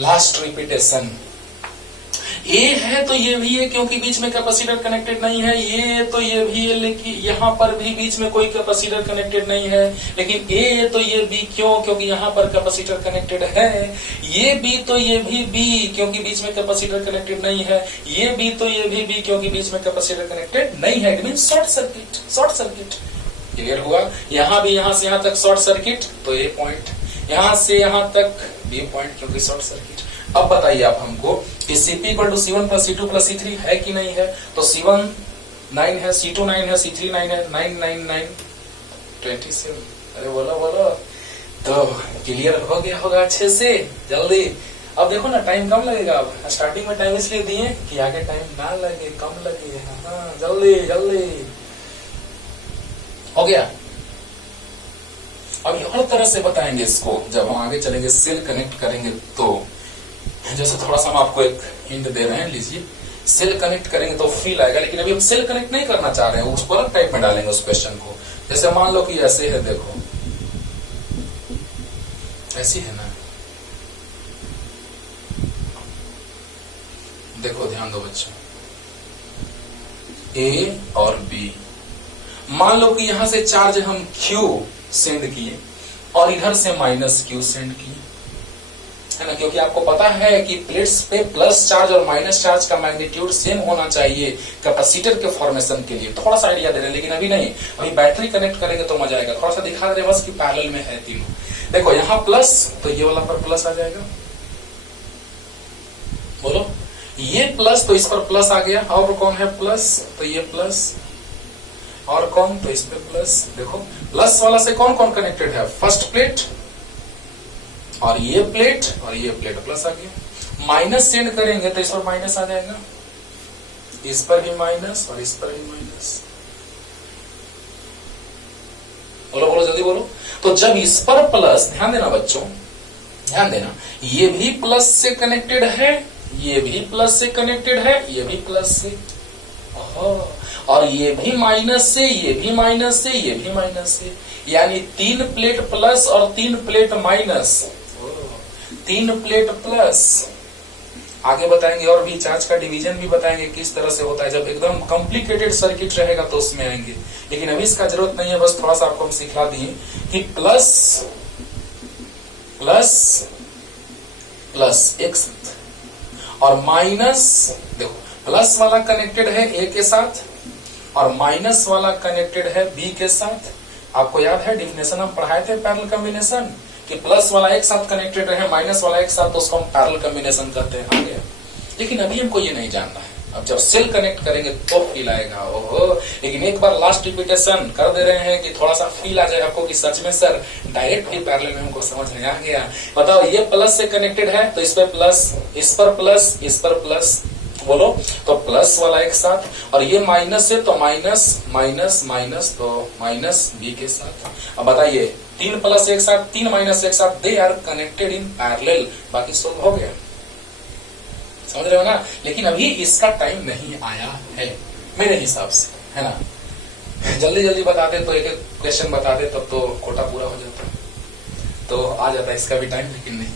लास्ट रिपीटेशन, ए है तो ये भी है क्योंकि बीच में कैपेसिटर कनेक्टेड नहीं है, ये तो ये भी है लेकिन यहाँ पर भी बीच में कोई कैपेसिटर कनेक्टेड नहीं है, लेकिन ए तो ये भी क्यों, क्योंकि यहाँ पर कैपेसिटर कनेक्टेड है, ये बी तो ये भी बी क्योंकि बीच में कैपेसिटर कनेक्टेड नहीं है, ये बी तो ये भी बी क्योंकि बीच में कैपेसिटर कनेक्टेड नहीं है। It means short circuit, short circuit. Clear हुआ? यहाँ भी यहाँ से यहाँ तक शॉर्ट सर्किट, तो ए पॉइंट, यहाँ से यहाँ तक बी पॉइंट क्योंकि शॉर्ट सर्किट। अब बताइए आप हमको कि Cp equal to C1 plus C2 plus C3 है कि नहीं है? तो C1 9 है, C2 9 है, C3 9 है, 9 9 9 27। अरे बोलो बोलो, तो क्लियर हो गया होगा अच्छे से, जल्दी। अब देखो ना, टाइम कम लगेगा। अब स्टार्टिंग में टाइम इसलिए दिए कि आगे टाइम ना लगे, कम लगे। हाँ जल्दी जल्दी हो गया। अब हर तरह से बताएंगे इसको, जब हम आगे चलेंगे सेल कनेक्ट करेंगे तो। जैसे थोड़ा सा हम आपको एक हिंट दे रहे हैं, लीजिए, सेल कनेक्ट करेंगे तो फील आएगा, लेकिन अभी हम सेल कनेक्ट नहीं करना चाह रहे हैं, उसको अलग टाइप में डालेंगे उस क्वेश्चन को। जैसे मान लो कि ऐसे है, देखो ऐसी है ना, देखो ध्यान दो बच्चों, ए और बी, मान लो कि यहां से चार्ज हम Q सेंड किए और इधर से माइनस Q सेंड किए, है ना, क्योंकि आपको पता है कि प्लेट्स पे प्लस चार्ज और माइनस चार्ज का मैग्नीट्यूड सेम होना चाहिए कैपेसिटर के फॉर्मेशन के लिए। थोड़ा सा आइडिया दे रहे हैं, लेकिन अभी नहीं, अभी बैटरी कनेक्ट करेंगे तो मजा आएगा। थोड़ा सा दिखा दे रहे बस कि पैरेलल में है तीनों। देखो यहाँ प्लस, तो ये वाला पर प्लस आ जाएगा, बोलो, ये प्लस तो इस पर प्लस आ गया, और कौन है प्लस, तो ये प्लस, और कौन, तो इस पे प्लस। देखो प्लस वाला से कौन कौन कनेक्टेड है, फर्स्ट प्लेट और ये प्लेट प्लस आ गया। माइनस सेंड करेंगे तो इस पर माइनस आ जाएगा, इस पर भी माइनस और इस पर भी माइनस। बोलो बोलो जल्दी बोलो। तो जब इस पर प्लस, ध्यान देना बच्चों, ध्यान देना, ये भी प्लस से कनेक्टेड है, ये भी प्लस से कनेक्टेड है, ये भी प्लस से, और ये भी माइनस से, ये भी माइनस से, ये भी माइनस से, यानी 3 प्लेट प्लस और 3 प्लेट माइनस, 3 प्लेट प्लस। आगे बताएंगे और भी, चार्ज का डिवीजन भी बताएंगे किस तरह से होता है, जब एकदम कॉम्प्लिकेटेड सर्किट रहेगा तो उसमें आएंगे, लेकिन अभी इसका जरूरत नहीं है, बस थोड़ा सा आपको हम सिखा दिए कि प्लस प्लस प्लस एक साथ और माइनस, देखो प्लस वाला कनेक्टेड है ए के साथ और माइनस वाला कनेक्टेड है बी के साथ। आपको याद है डेफिनेशन हम पढ़ाए थे पैरेलल कॉम्बिनेशन कि प्लस वाला एक साथ कनेक्टेड है, माइनस वाला एक साथ, तो उसको हम पैरेलल कॉम्बिनेशन कहते हैं। आ गया, लेकिन अभी हमको ये नहीं जानना है, अब जब सेल कनेक्ट करेंगे तो फील आएगा। ओहो, लेकिन एक बार लास्ट रिपीटेशन कर दे रहे हैं कि थोड़ा सा फील आ जाए आपको कि सच में सर डायरेक्ट ही पैरेलल में हमको समझ नहीं आ गया। बताओ, ये प्लस से कनेक्टेड है तो इस पर प्लस, इस पर प्लस, इस पर प्लस, बोलो तो प्लस वाला एक साथ, और ये माइनस है तो माइनस माइनस माइनस, तो माइनस बी के साथ। अब बताइए 3 प्लस एक साथ, 3 माइनस एक साथ, they are connected in parallel, बाकी सोल्व हो गया। समझ रहे हो ना, लेकिन अभी इसका टाइम नहीं आया है मेरे हिसाब से, है ना। जल्दी जल्दी बताते तो एक एक क्वेश्चन बताते तब तो कोटा पूरा हो जाता, तो आ जाता इसका भी टाइम, लेकिन नहीं।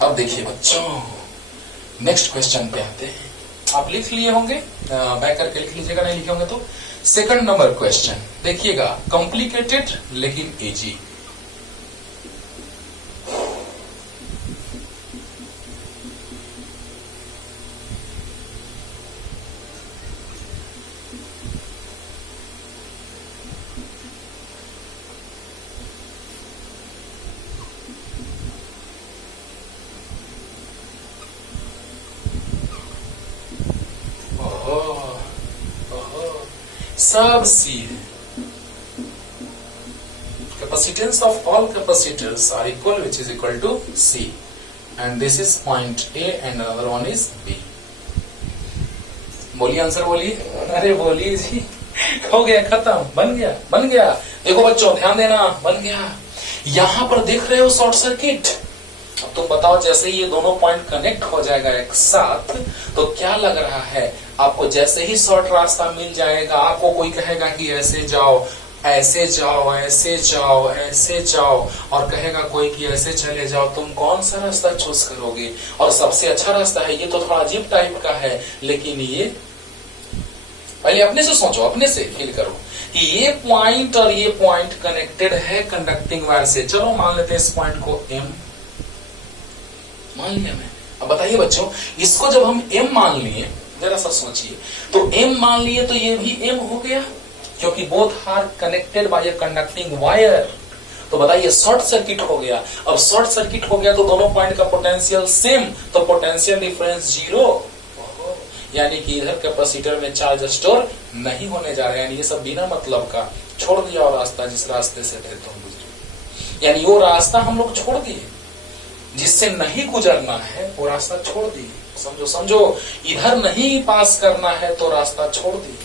अब देखिए बच्चों, नेक्स्ट क्वेश्चन पे आते हैं। आप लिख लिए होंगे, बैक करके लिख लीजिएगा, नहीं लिखे होंगे तो। सेकंड नंबर क्वेश्चन देखिएगा, कॉम्प्लिकेटेड लेकिन इजी। सब सी है। Capacitance of all capacitors are equal, which is equal to C, and this is point A and another one is B. बोलिए आंसर, बोलिए, अरे बोलिए जी। हो गया, खत्म, बन गया, बन गया। देखो बच्चों ध्यान देना, बन गया। यहां पर देख रहे हो शॉर्ट सर्किट। अब तुम बताओ, जैसे ये दोनों पॉइंट कनेक्ट हो जाएगा एक साथ तो क्या लग रहा है आपको? जैसे ही शॉर्ट रास्ता मिल जाएगा, आपको कोई कहेगा कि ऐसे जाओ, ऐसे जाओ, ऐसे जाओ, ऐसे जाओ, और कहेगा कोई कि ऐसे चले जाओ, तुम कौन सा रास्ता चूज करोगे? और सबसे अच्छा रास्ता है, ये तो थोड़ा अजीब टाइप का है, लेकिन ये पहले अपने से सोचो, अपने से फील करो कि ये पॉइंट और ये पॉइंट कनेक्टेड है कंडक्टिंग वायर से। चलो मान लेते हैं इस पॉइंट को M मान लिया मैं। अब बताइए बच्चों, इसको जब हम M मान लिए, जरा सा सोचिए, तो M मान लिए तो ये भी M हो गया, क्योंकि both are connected by a conducting wire. तो बताइए शॉर्ट सर्किट हो गया। अब शॉर्ट सर्किट हो गया तो दोनों पॉइंट का पोटेंशियल सेम, तो पोटेंशियल डिफरेंस 0, यानी कि इधर कैपेसिटर में चार्ज स्टोर नहीं होने जा रहा है। यानी ये सब बिना मतलब का छोड़ दिया, और रास्ता जिस रास्ते से थे तुम गुजरे, यानी वो रास्ता हम लोग छोड़ दिए जिससे नहीं गुजरना है, वो रास्ता छोड़ दिए। समझो समझो, इधर नहीं पास करना है तो रास्ता छोड़ दिए।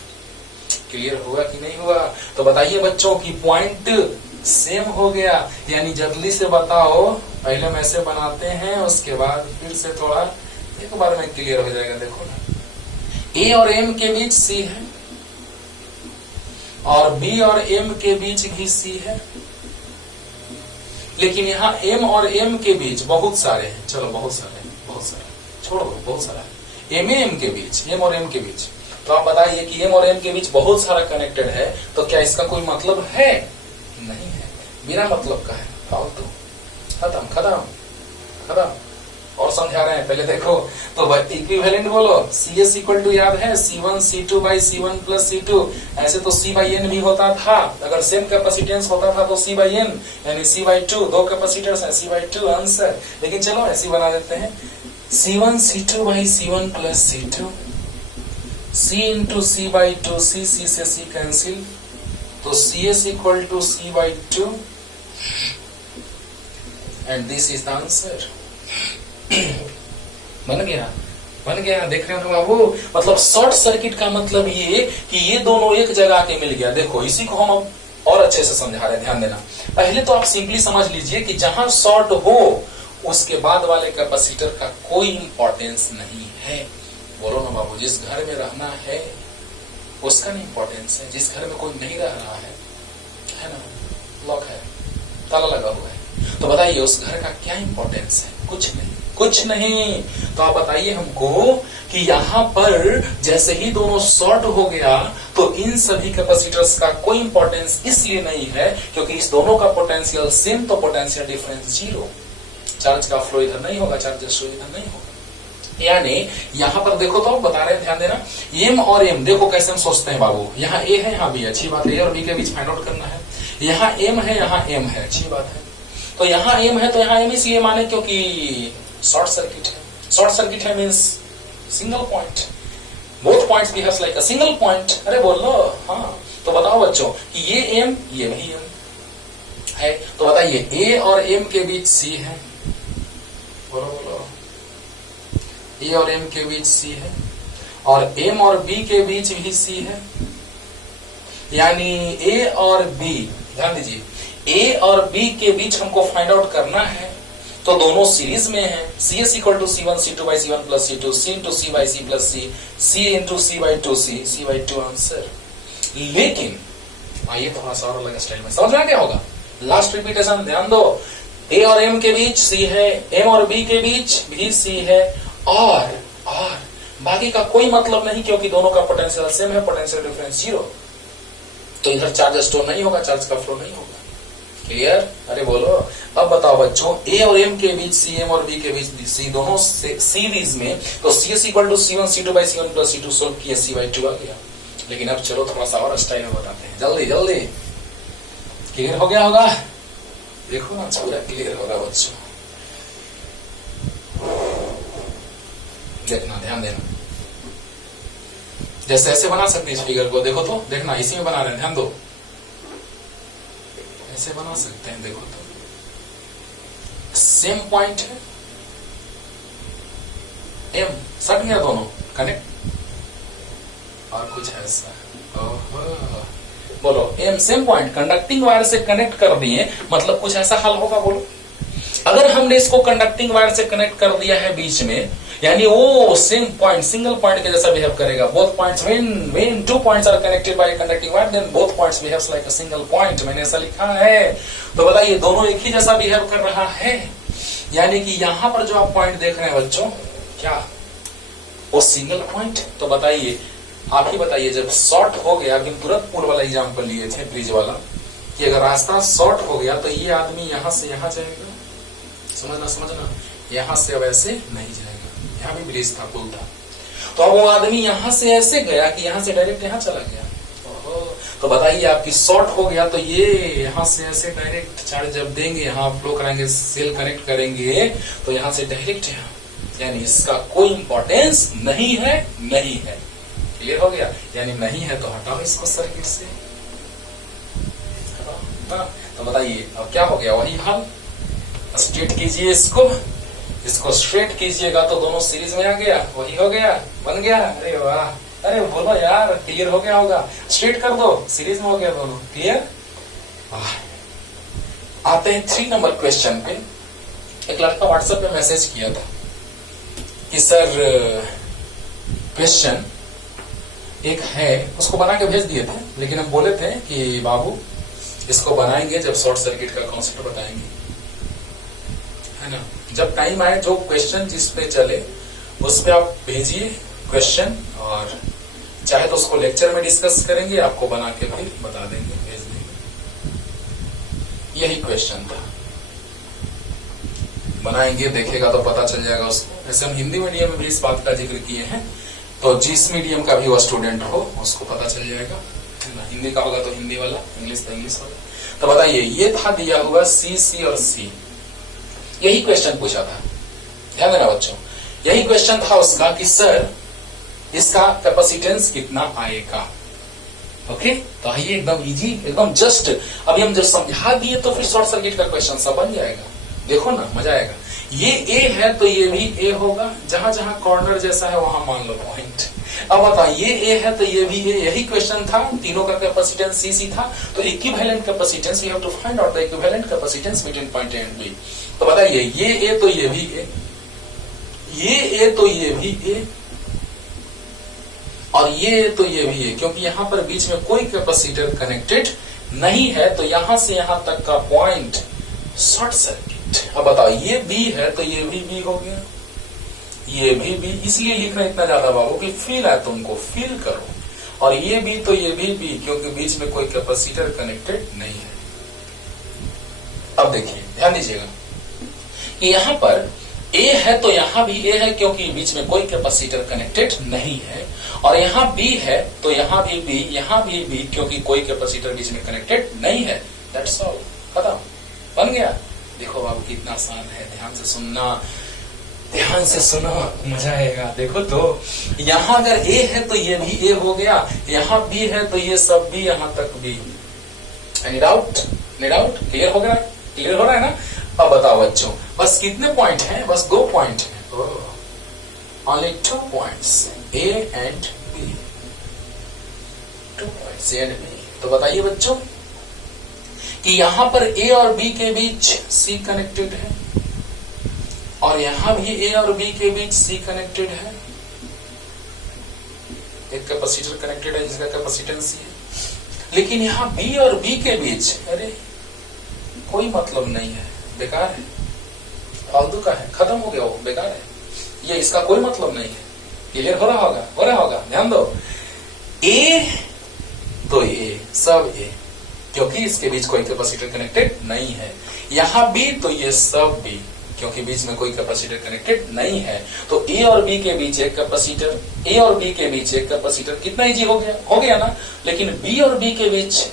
क्लियर हुआ कि नहीं हुआ? तो बताइए बच्चों की पॉइंट सेम हो गया, यानी जल्दी से बताओ। पहले हम ऐसे बनाते हैं, उसके बाद फिर से थोड़ा एक बार में क्लियर हो जाएगा। देखो ना, ए और एम के बीच सी है, और बी और एम के बीच भी सी है, लेकिन यहाँ एम और एम के बीच बहुत सारे हैं। चलो बहुत सारे, छोड़ दो, बहुत सारा एम के बीच, एम और एम के बीच। तो आप बताइए कि एम और एम के बीच बहुत सारा कनेक्टेड है, तो क्या इसका कोई मतलब है? नहीं है, बिना मतलब का है, फालतू, खत्म खत्म खत्म। और समझा रहे हैं, पहले देखो तो इक्विवेलेंट बोलो। सी एस इक्वल टू याद है C1 C2 by C1 plus C2। ऐसे तो C बाई N भी होता था, अगर सेम कैपेसिटेंस होता था तो C बाई N, यानी C बाई 2, दो कैपेसिटर्स है, C बाई 2 आंसर। लेकिन चलो ऐसे बना देते हैं, C1 C2 by C1 plus C2, C into C by 2, C से C कैंसिल, तो CS equal to C by 2, and this is the answer. बन गया, बन गया। देख रहे हो बाबू, मतलब शॉर्ट सर्किट का मतलब ये कि ये दोनों एक जगह के मिल गया। देखो इसी को हम अब और अच्छे से समझा रहे हैं, ध्यान देना। पहले तो आप सिंपली समझ लीजिए कि जहां शॉर्ट हो उसके बाद वाले कैपेसिटर का कोई इंपॉर्टेंस नहीं है। बोलो ना बाबू, जिस घर में रहना है उसका नहीं इंपॉर्टेंस है, जिस घर में कोई नहीं रह रहा है ना, लॉक है, ताला लगा हुआ है, तो बताइए उस घर का क्या इंपॉर्टेंस है? कुछ नहीं, कुछ नहीं। तो आप बताइए हमको कि यहां पर जैसे ही दोनों शॉर्ट हो गया तो इन सभी कैपेसिटर्स का कोई इंपॉर्टेंस इसलिए नहीं है क्योंकि इस दोनों का पोटेंशियल सेम, तो पोटेंशियल डिफरेंस जीरो। चार्ज का फ्लो इधर नहीं होगा, चार्ज फ्लो इधर नहीं होगा। यानी यहां पर देखो तो बता रहे हैं, ध्यान देना, एम और एम देखो कैसे हम सोचते हैं बाबू, यहाँ ए है यहाँ बी, अच्छी बात है, ए और बी के बीच फाइंड आउट करना है। यहाँ एम है यहाँ एम है, अच्छी बात है। तो यहाँ एम है तो यहाँ एम इसलिए माने क्योंकि शॉर्ट सर्किट है। शॉर्ट सर्किट है means single point, both points behaves like a single point. अरे बोल लो, हाँ। तो बताओ बच्चों कि ये एम ये भी एम है, तो बताइए ए और एम के बीच सी है, बोलो बोलो, ए और एम के बीच सी है, और एम और बी के बीच भी सी है। यानी ए और बी, ध्यान दीजिए, ए और बी के बीच हमको फाइंड आउट करना है, तो दोनों सीरीज में है। C S equal to C1 C2 by C1 plus C2, C into C by C plus C, C into C by 2C, C by 2 आंसर। लेकिन आइए थोड़ा सा और अलग स्टाइल में समझ में आ गया होगा। लास्ट रिपीटेशन ध्यान दो, ए और एम के बीच सी है, एम और बी के बीच भी सी है, और बाकी का कोई मतलब नहीं क्योंकि दोनों का पोटेंशियल सेम है, पोटेंशियल डिफरेंस जीरो। तो इधर चार्ज स्टोर नहीं होगा, चार्ज का फ्लो नहीं होगा। क्लियर? अरे बोलो। अब बताओ बच्चों, ए और एम के बीच सी, एम और बी के बीच सी, दोनों सीरीज में, तो C S equal to C1 C2 by C1 plus C2 solve किया, C by 2 आ गया। लेकिन अब चलो थोड़ा सा और स्टाइल में बताते हैं, जल्दी जल्दी। क्लियर हो गया होगा? देखो ना पूरा क्लियर होगा बच्चों, देखना, ध्यान देना। जैसे ऐसे बना सकते हैं इस फिगर को, देखो तो, देखना इसी में बना रहे हैं, ध्यान दो, ऐसे बना सकते हैं, देखो तो सेम पॉइंट है, एम सट गया दोनों कनेक्ट, और कुछ ऐसा, बोलो M same point conducting wire से कनेक्ट कर दिए, मतलब कुछ ऐसा हल होगा। बोलो अगर हमने इसको कंडक्टिंग वायर से कनेक्ट कर दिया है बीच में, यानी वो सेम पॉइंट सिंगल पॉइंट के जैसा बिहेव करेगा। Both points when two points are connected by conducting wire then both points behaves like a single point, मैंने ऐसा लिखा है। तो बताइए दोनों एक ही जैसा बिहेव कर रहा है, यानी कि यहां पर जो आप पॉइंट देख रहे हैं बच्चों, क्या वो सिंगल पॉइंट? तो बताइए, आप ही बताइए, जब शॉर्ट हो गया, अभी तुरंत पूर्व वाला एग्जाम्पल लिए थे ब्रिज वाला, कि अगर रास्ता शॉर्ट हो गया तो ये आदमी यहां से यहां जाएगा, समझना, यहां से अब ऐसे नहीं जाएगा, यहाँ भी ब्रिज था, पुल था, तो अब वो आदमी यहां से ऐसे गया कि यहां से डायरेक्ट यहां चला गया। तो बताइए आपकी शॉर्ट हो गया तो ये यहां से ऐसे डायरेक्ट चार्ज जब देंगे, यहाँ फ्लो कराएंगे, सेल कनेक्ट करेंगे, तो यहां से डायरेक्ट यहाँ, यानी इसका कोई इंपॉर्टेंस नहीं है, नहीं है। क्लियर हो गया? यानी नहीं है तो हटाओ इसको सर्किट से। तो बताइए अब क्या हो गया, वही हल। स्ट्रेट कीजिए इसको स्ट्रेट कीजिएगा तो दोनों सीरीज में आ गया, वही हो गया, बन गया। अरे वाह, अरे बोलो यार, क्लियर हो गया होगा। स्ट्रेट कर दो, सीरीज में हो गया दोनों। क्लियर? आते हैं 3 नंबर क्वेश्चन पे। एक लड़का व्हाट्सएप पे मैसेज किया था कि सर क्वेश्चन एक है, उसको बना के भेज दिए थे, लेकिन हम बोले थे कि बाबू इसको बनाएंगे जब शॉर्ट सर्किट का कॉन्सेप्ट बताएंगे, है ना। जब टाइम आए जो क्वेश्चन जिस पे चले उस पे आप भेजिए क्वेश्चन, और चाहे तो उसको लेक्चर में डिस्कस करेंगे, आपको बना के फिर बता देंगे, भेज देंगे। यही क्वेश्चन था, बनाएंगे, देखेगा तो पता चल जाएगा उसको। ऐसे हम हिंदी मीडियम में भी इस बात का जिक्र किए हैं, तो जिस मीडियम का भी वो स्टूडेंट हो उसको पता चल जाएगा। हिंदी का होगा तो हिंदी वाला, इंग्लिश तो इंग्लिश वाला। तो बताइए, ये था दिया हुआ सी और सी, यही क्वेश्चन पूछा था, ध्यान देना बच्चों। यही क्वेश्चन था उसका कि सर इसका कैपेसिटेंस कितना आएगा। ओके, तो आइए एकदम इजी, एकदम जस्ट अभी हम जब समझा दिए तो फिर शॉर्ट सर्किट का क्वेश्चन सब बन जाएगा। देखो ना, मजा आएगा। ये ए है तो ये भी ए होगा, जहां जहां कॉर्नर जैसा है वहां मान लो पॉइंट। अब बताओ ये ए है तो ये भी ए, यही क्वेश्चन था, तीनों का कैपेसिटेंस सी था, तो equivalent capacitance we have to find out the equivalent capacitance between point A and B. तो बताइए ये ए तो ये भी ए, ये ए तो ये भी ए, और ये तो ये भी है, क्योंकि यहां पर बीच में कोई कैपेसिटर कनेक्टेड नहीं है, तो यहां से यहां तक का पॉइंट शॉर्ट सर्किट। अब बताओ ये बी है तो ये भी बी हो गया, ये भी बी, इसलिए लिखना इतना ज्यादा बाबू कि फील है, तुमको फील करो। और ये भी तो ये भी बी, क्योंकि बीच में कोई कैपेसिटर कनेक्टेड नहीं है। अब देखिए ध्यान दीजिएगा कि यहां पर ए है तो यहां भी ए है, क्योंकि बीच में कोई कैपेसिटर कनेक्टेड नहीं है, और यहां बी है तो यहां भी बी, यहां भी बी, क्योंकि कोई कैपेसिटर बीच में कनेक्टेड नहीं है। दैट्स ऑल, खत्म, बन गया। देखो बाबू कितना आसान है, ध्यान से सुनना, ध्यान से सुनो, मजा आएगा। देखो तो यहां अगर ए है तो ये भी ए हो गया, यहां बी है तो ये सब भी, यहां तक भी। Any doubt? Any doubt? Clear हो गया? क्लियर हो रहा है ना? अब बताओ बच्चों, बस कितने पॉइंट हैं? बस 2 पॉइंट हैं, only 2 points, A and B, 2 points A and B. तो बताइए बच्चों कि यहां पर ए और बी के बीच सी कनेक्टेड है, और यहां भी ए और बी के बीच सी कनेक्टेड है, एक कैपेसिटर कनेक्टेड है जिसका कैपेसिटेंस सी है, लेकिन यहां बी और बी के बीच अरे कोई मतलब नहीं है, बेकार है, फालतू का है, खत्म हो गया, वो बेकार है, ये इसका कोई मतलब नहीं है। क्लियर हो रहा होगा? हो रहा होगा? ध्यान दो, ए तो ए, सब ए, क्योंकि इसके बीच कोई कैपेसिटर कनेक्टेड नहीं है, यहां बी तो ये सब बी, क्योंकि बीच में कोई कैपेसिटर कनेक्टेड नहीं है। तो ए और बी के बीच एक कैपेसिटर, ए और बी के बीच एक कैपेसिटर, कितना इजी हो गया? हो गया ना? लेकिन बी और बी के बीच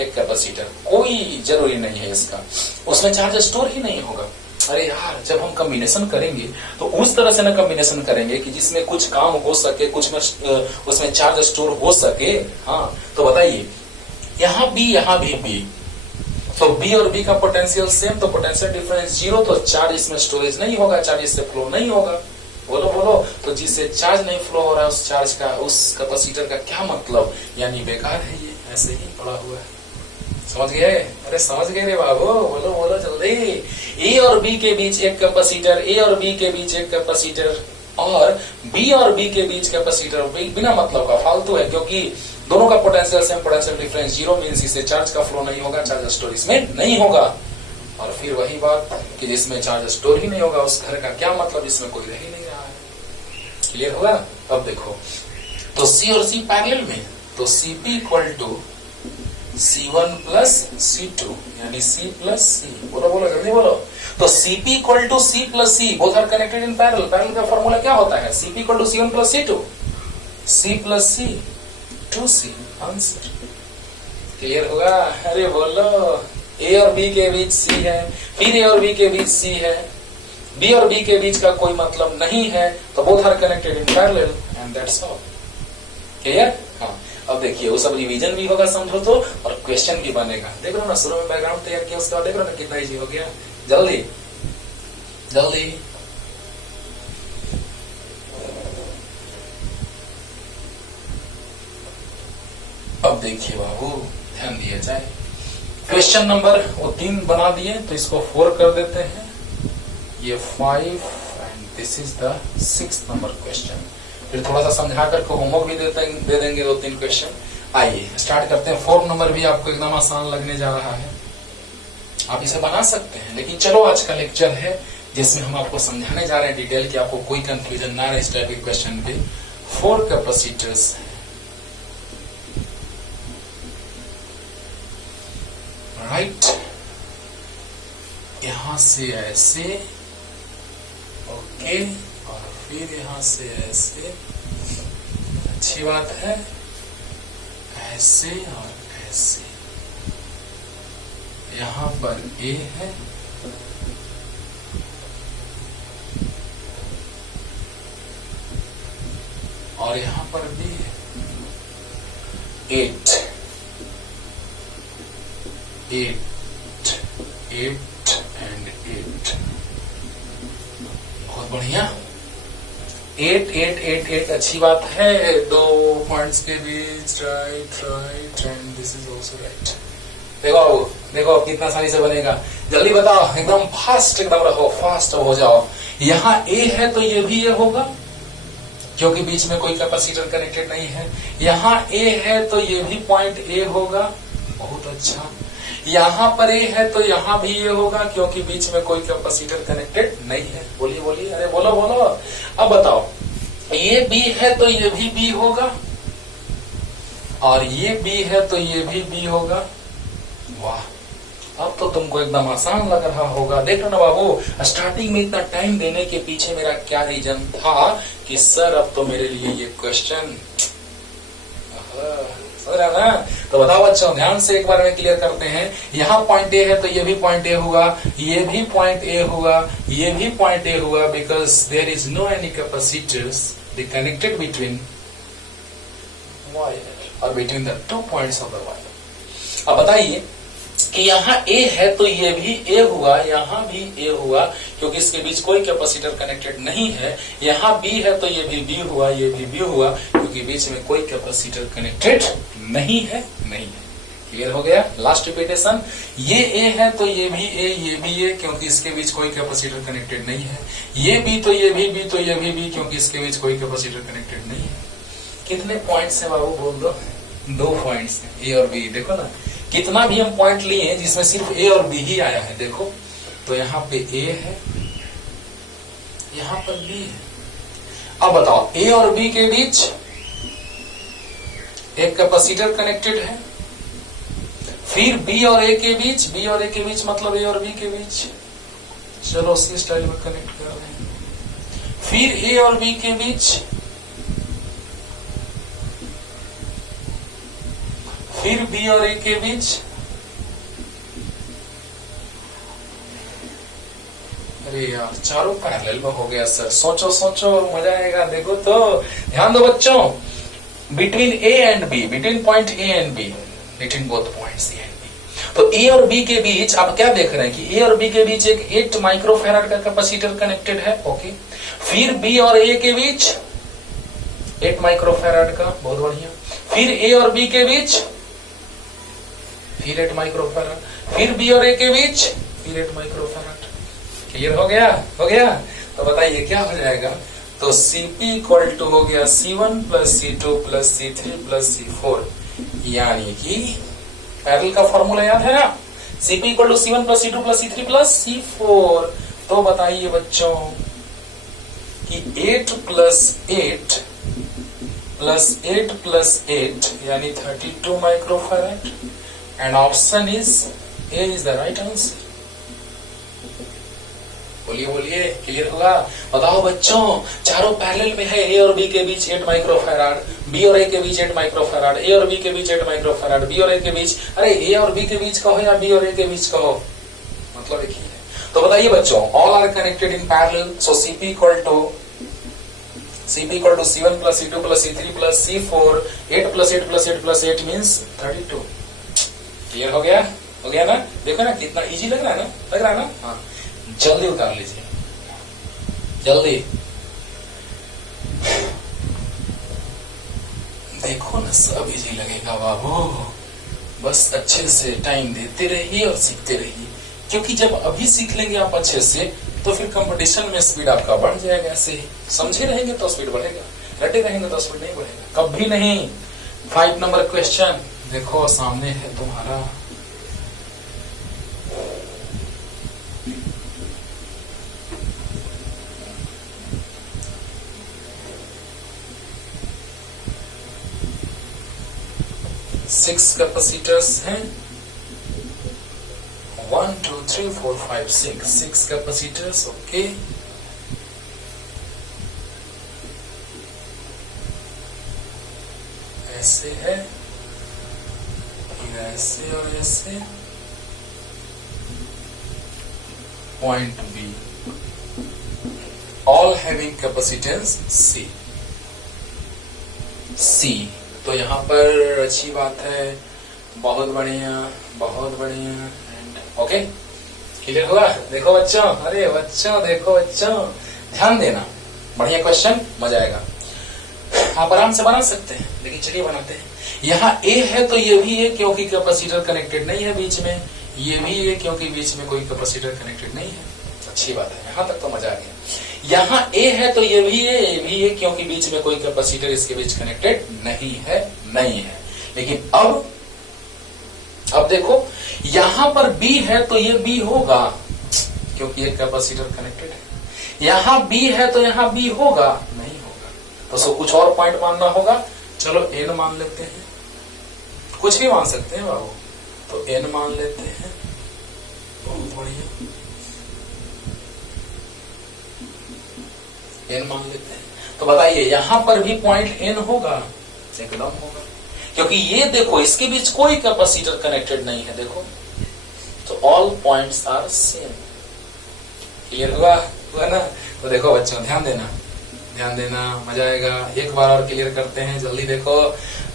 एक कैपेसिटर, कोई जरूरी नहीं है इसका, उसमें चार्ज स्टोर ही नहीं होगा। अरे यार, जब हम कॉम्बिनेशन करेंगे तो उस तरह से ना कॉम्बिनेशन करेंगे कि जिसमें कुछ काम हो सके, कुछ में उसमें चार्ज स्टोर हो सके। हाँ, तो बताइए यहां बी, यहां भी बी, तो बी और बी का पोटेंशियल सेम, तो पोटेंशियल डिफरेंस 0, तो चार्ज इसमें स्टोरेज नहीं होगा, चार्ज इससे फ्लो नहीं होगा। बोलो बोलो, तो जिससे चार्ज नहीं फ्लो हो रहा है उस चार्ज का, उस कैपेसिटर का क्या मतलब? यानी बेकार है, ये ऐसे ही पड़ा हुआ है। समझ गए? अरे समझ गए रे बाबू, बोलो बोलो जल्दी। ए और बी के बीच एक कैपेसिटर, ए और बी के बीच एक कैपेसिटर, और बी और बी के बीच कैपेसिटर बिना मतलब का, फालतू है, क्योंकि दोनों का potential same, potential difference 0 means इससे चार्ज का फ्लो नहीं होगा, चार्ज स्टोर इसमें नहीं होगा। और फिर वही बात कि जिसमें चार्ज स्टोर ही नहीं होगा उस घर का क्या मतलब, जिसमें कोई रह ही नहीं रहा है। क्लियर होगा? अब देखो, तो सी और सी पैरेलल में, तो CP equal to C1 plus C2, यानी C प्लस C। बोलो बोलो जल्दी बोलो। तो CP equal to C plus C, both are connected in parallel. Parallel का फॉर्मूला क्या होता है? CP equal to C1 plus C2, C plus C, 2C, answer. Clear होगा? अरे बोलो, A और B के बीच C है, फिर A और B के बीच C है, B और B के बीच का कोई मतलब नहीं है, तो both are connected in parallel and that's all. Clear? हाँ, अब देखिए वो सब रिवीजन भी होगा समझो तो, और क्वेश्चन भी बनेगा। देख रहे हो ना, शुरू में बैकग्राउंड तैयार किया, उसके बाद देख रहे हो ना कितना इजी हो गया। जल्दी जल्दी। अब देखिए बाबू, ध्यान दिया जाए, क्वेश्चन नंबर वो 3 बना दिए, तो इसको 4 कर देते हैं, ये 5 and this is the 6th number question. फिर थोड़ा सा समझा करके होमवर्क भी दे देंगे 2-3 क्वेश्चन। आइए स्टार्ट करते हैं। 4 नंबर भी आपको एकदम आसान लगने जा रहा है, आप इसे बना सकते हैं, लेकिन चलो आज का लेक्चर है जिसमें हम आपको समझाने जा रहे हैं डिटेल, कि आपको कोई कंफ्यूजन ना रहे इस टाइप के क्वेश्चन पे। 4 कैपेसिटर्स है, राइट, यहां से ऐसे, ओके, और फिर यहां से ऐसे, अच्छी बात है, ऐसे और ऐसे, यहां पर ए है, और यहां पर बी है। 8 एंड 8, बहुत बढ़िया। 8 8 8 8 अच्छी बात है, 2 पॉइंट्स के बीच, right right, and this is also right. देखो अब, देखो कितना आसानी से बनेगा, जल्दी बताओ, एकदम फास्ट, एकदम रहो, फास्ट हो जाओ। यहाँ ए है तो ये भी ये होगा, क्योंकि बीच में कोई कैपेसिटर कनेक्टेड नहीं है। यहाँ ए है तो ये भी पॉइंट ए होगा, बहुत अच्छा। यहाँ पर ए है तो यहाँ भी ये होगा, क्योंकि बीच में कोई कैपेसिटर कनेक्टेड नहीं है। बोलिए बोलिए, अरे बोलो बोलो। अब बताओ, ये बी है तो ये भी बी होगा, और ये बी है तो ये भी बी होगा। वाह, अब तो तुमको एकदम आसान लग रहा होगा। देख लो ना बाबू, स्टार्टिंग में इतना टाइम देने के पीछे मेरा क्या रीजन था कि सर अब तो मेरे लिए ये क्वेश्चन समझ रहा ना। तो बताओ बच्चों, ध्यान से एक बार में क्लियर करते हैं। यहाँ पॉइंट ए है तो ये भी पॉइंट ए होगा, ये भी पॉइंट ए होगा, ये भी पॉइंट ए होगा, because there is no any capacitors connected between wire और between the 2 points of the wire. अब बताइए कि यहाँ ए है तो ये भी ए हुआ, यहाँ भी ए हुआ, क्योंकि इसके बीच कोई कैपेसिटर कनेक्टेड नहीं है। यहाँ बी है तो ये भी बी हुआ, ये भी बी हुआ, क्योंकि बीच में कोई कैपेसिटर कनेक्टेड नहीं है, नहीं है। क्लियर हो गया? लास्ट रिपीटेशन, ये ए है तो ये भी ए, ये भी ए, क्योंकि इसके बीच कोई कैपेसिटर कनेक्टेड नहीं है। ये बी तो ये भी बी, तो ये भी बी, क्योंकि इसके बीच कोई कैपेसिटर कनेक्टेड नहीं है। कितने पॉइंट्स है बाबू, बोल दो? 2 पॉइंट्स है, ए और बी। देखो ना, कितना भी हम पॉइंट लिए हैं जिसमें सिर्फ ए और बी ही आया है। देखो तो यहाँ पे ए है, यहाँ पर बी है। अब बताओ, ए और बी के बीच एक कैपेसिटर कनेक्टेड है, फिर बी और ए के बीच, बी और ए के बीच मतलब ए और बी के बीच, चलो उसी स्टाइल में कनेक्ट कर रहे हैं। फिर ए और बी के बीच, फिर बी और ए के बीच, अरे यार चारों पैरेलल में हो गया सर। सोचो सोचो, मजा आएगा। देखो तो ध्यान दो बच्चों, between A and B, between point A and B, between both points A and B, तो ए और बी के बीच आप क्या देख रहे हैं कि ए और बी के बीच एक 8 माइक्रोफैराड का कैपेसिटर कनेक्टेड है। ओके, फिर बी और ए के बीच 8 माइक्रोफैराड का, बहुत बढ़िया। फिर ए और बी के बीच फिर 8 माइक्रोफैराड, फिर बी और ए के बीच फिर 8 माइक्रोफैराड। क्लियर हो गया? हो गया। तो बताइए क्या हो जाएगा? तो Cp इक्वल टू हो गया C1 plus C2 plus C3 plus C4, यानी कि पैरेलल का फॉर्मूला याद है ना, Cp equal to C1 plus C2 plus C3 plus C4। तो बताइए बच्चों कि 8 प्लस 8 प्लस 8 प्लस 8 यानी 32 microfarad, and option is a is the right answer. बोलिए बोलिए, क्लियर होगा? बताओ बच्चों, चारों पैरेलल में है, ए और बी के बीच 8 माइक्रोफैराड, बी और ए के बीच 8 माइक्रोफैराड, ए और बी के बीच 8 माइक्रोफैराड, बी और ए के बीच, अरे ए और बी के बीच कहो या बी और ए के बीच कहो, मतलब एक ही है। तो बताइए बच्चों, all are connected in parallel, so Cp equal to C1 plus C2 plus C3 plus C4, 8 plus 8 plus 8 plus 8 means 32। Clear हो गया? हो गया ना? देखो ना कितना इजी लग रहा है ना, लग रहा है ना? हाँ, जल्दी उतार लीजिए, जल्दी। देखो ना, सब इजी लगेगा बाबू, बस अच्छे से टाइम देते रहिए और सीखते रहिए, क्योंकि जब अभी सीख लेंगे आप अच्छे से तो फिर कंपटीशन में स्पीड आपका बढ़ जाएगा। ऐसे ही समझे रहेंगे तो स्पीड बढ़ेगा, रटे रहेंगे तो स्पीड नहीं बढ़ेगा, कभी नहीं। 5 नंबर क्वेश्चन देखो सामने है तुम्हारा। सिक्स कैपेसिटर्स हैं, 1 2 3 4 5 6 कैपेसिटर्स। ओके, ऐसे है, ऐसे और ऐसे, point B, all having capacitance C। तो यहाँ पर अच्छी बात है, बहुत बढ़िया, बहुत बढ़िया। ओके, क्लियर हुआ? देखो बच्चों, अरे बच्चों देखो बच्चों, ध्यान देना, बढ़िया क्वेश्चन, मजा आएगा, आप आराम से बना सकते हैं। लेकिन चलिए बनाते हैं। यहाँ ए है तो ये भी है क्योंकि कैपेसिटर कनेक्टेड नहीं है बीच में, ये भी है क्योंकि बीच में कोई कैपेसिटर कनेक्टेड नहीं है। अच्छी बात है, यहां तक तो मजा आ गया। यहाँ ए है तो ये भी है क्योंकि बीच में कोई कैपेसिटर इसके बीच कनेक्टेड नहीं है। लेकिन अब देखो, यहां पर बी है तो ये बी होगा क्योंकि एक कैपेसिटर कनेक्टेड है। यहां बी है तो यहां बी होगा नहीं होगा, तो उसको कुछ और पॉइंट मानना होगा। चलो एन मान लेते हैं, कुछ भी मान सकते हैं बाबू, तो एन मान लेते हैं। बहुत बढ़िया, एन मान लेते हैं। तो बताइए यहां पर भी पॉइंट एन होगा? एकदम होगा, क्योंकि ये देखो इसके बीच कोई कैपेसिटर कनेक्टेड नहीं है। देखो, तो all points are same. Clear हुआ ना? तो देखो बच्चों, ध्यान देना, मजा आएगा। एक बार और क्लियर करते हैं, जल्दी देखो,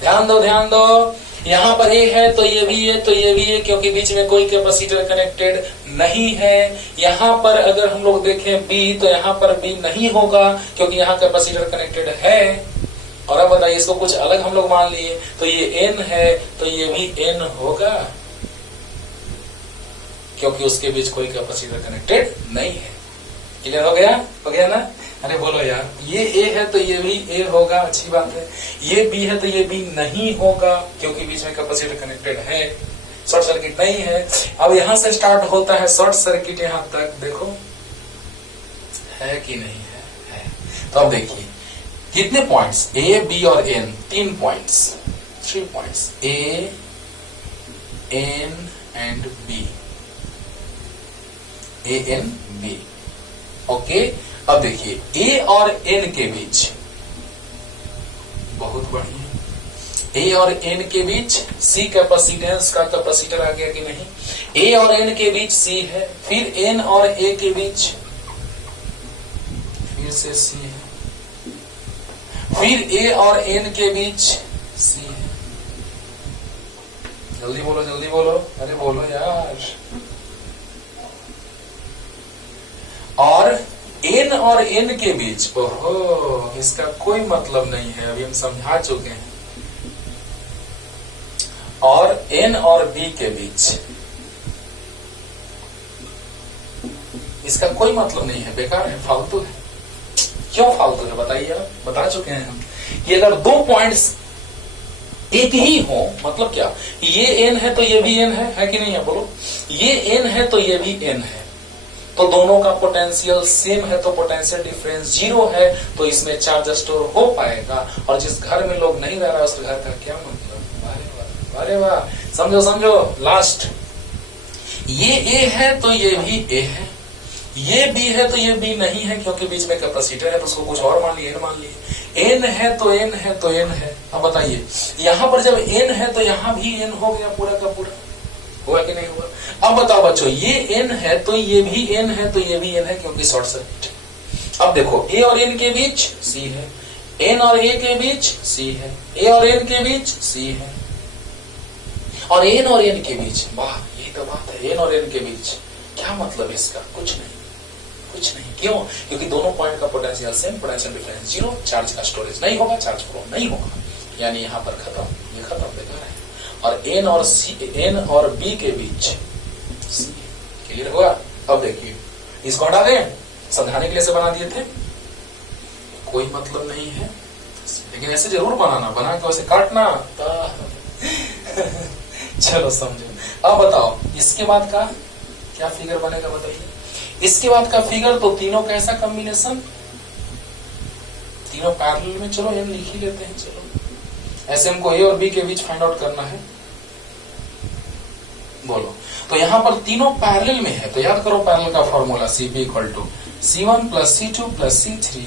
ध्यान दो। यहाँ पर ए है तो ये भी है, तो ये भी है क्योंकि बीच में कोई कैपेसिटर कनेक्टेड नहीं है। यहाँ पर अगर हम लोग देखें बी, तो यहाँ पर बी नहीं होगा क्योंकि यहाँ कैपेसिटर कनेक्टेड है। और अब बताइए, इसको कुछ अलग हम लोग मान लिए, तो ये एन है तो ये भी एन होगा क्योंकि उसके बीच कोई कैपेसिटर कनेक्टेड नहीं है। क्लियर हो गया ना? अरे बोलो यार, ये ए है तो ये भी ए होगा, अच्छी बात है। ये बी है तो ये बी नहीं होगा क्योंकि बीच में कैपेसिटर कनेक्टेड है, शॉर्ट सर्किट नहीं है। अब यहां से स्टार्ट होता है शॉर्ट सर्किट, यहां तक देखो है कि नहीं है। तो अब देखिए कितने पॉइंट्स, ए बी और N, 3 points, 3 points, A N and B, A N B. Okay, अब देखिए ए और एन के बीच, बहुत बढ़िया, ए और एन के बीच सी कैपेसिटेंस का कैपेसिटर आ गया कि नहीं? ए और एन के बीच सी है, फिर एन और ए के बीच फिर से सी है, फिर ए और एन के बीच सी है। जल्दी बोलो, अरे बोलो यार। और एन और एन के बीच, ओहो, इसका कोई मतलब नहीं है, अभी हम समझा चुके हैं। और एन और बी के बीच, इसका कोई मतलब नहीं है, बेकार है, फालतू है। क्यों फालतू है बताइए आप? बता चुके हैं हम कि अगर 2 पॉइंट्स एक ही हो, मतलब क्या, ये एन है तो ये भी एन है कि नहीं है? बोलो, ये एन है तो ये भी एन है, तो दोनों का पोटेंशियल सेम है, तो पोटेंशियल डिफरेंस 0 है, तो इसमें चार्ज स्टोर हो पाएगा। और जिस घर में लोग नहीं रह रहा उस घर का क्या मतलब? अरे वाह, समझो। लास्ट, ये ए है तो ये भी ए है, ये बी है तो ये बी नहीं है क्योंकि बीच में कैपेसिटर है, तो उसको कुछ और मान लिए, एन मान लिए। एन है तो एन है तो एन है। अब बताइए, यहां पर जब एन है तो यहां भी एन हो गया पूरा का पूरा, हुआ कि नहीं हुआ? अब बताओ बच्चों, ये एन है तो ये भी एन है तो ये भी एन है क्योंकि शॉर्ट सर्किट। अब देखो, ए और एन के बीच सी है, एन और ए के बीच सी है, ए और एन के बीच सी है, और एन और एन के बीच, वाह यही तो बात है, एन और एन के बीच क्या मतलब इसका? कुछ नहीं। क्यों? क्योंकि दोनों पॉइंट का potential same, potential difference 0, charge का स्टोरेज नहीं होगा, चार्ज फ्लो नहीं होगा, यानी यहाँ पर खत्म, ये खत्म, बेकार है। और एन और सी, एन और बी के बीच सी। क्लियर हुआ? अब देखिए, इसको हटा दें, समझाने के लिए से बना दिए थे, कोई मतलब नहीं है, लेकिन ऐसे जरूर बना के वैसे काटना। चलो समझो। अब बताओ इसके बाद का क्या फिगर बनेगा बताइए? इसके बाद का फिगर तो तीनों का ऐसा कॉम्बिनेशन, तीनों पैरेलल में। चलो हम लिख ही लेते हैं। चलो ऐसे हमको ए और बी के बीच फाइंड आउट करना है, बोलो। तो यहां पर तीनों पैरेलल में है, तो याद करो पैरेलल का formula, CP = C1 + C2 + C3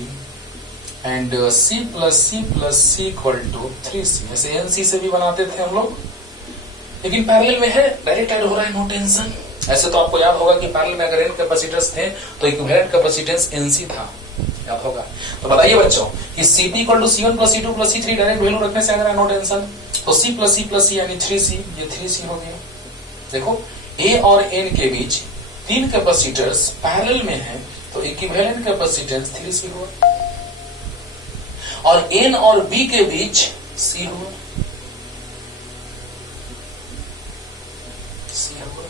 and C + C + C = 3C। ऐसे NC से भी बनाते थे हम लोग, लेकिन पैरेलल में है, डायरेक्ट ऐड हो रहा है, नो टेंशन। ऐसे तो आपको याद होगा कि पैरेलल में अगर n कैपेसिटर्स थे तो इक्विवेलेंट कैपेसिटेंस NC था, याद होगा। तो बताइए बच्चों कि CP = C1 + C2 + C3, direct value रखने से अगर नो टेंशन, तो C + C + C यानी 3C, ये 3C हो गया। देखो A और N के बीच 3 कैपेसिटर्स पैरेलल में है, तो इक्विवेलेंट कैपेसिटेंस 3C हुआ। और एन और बी के बीच सी हुआ, सी हुआ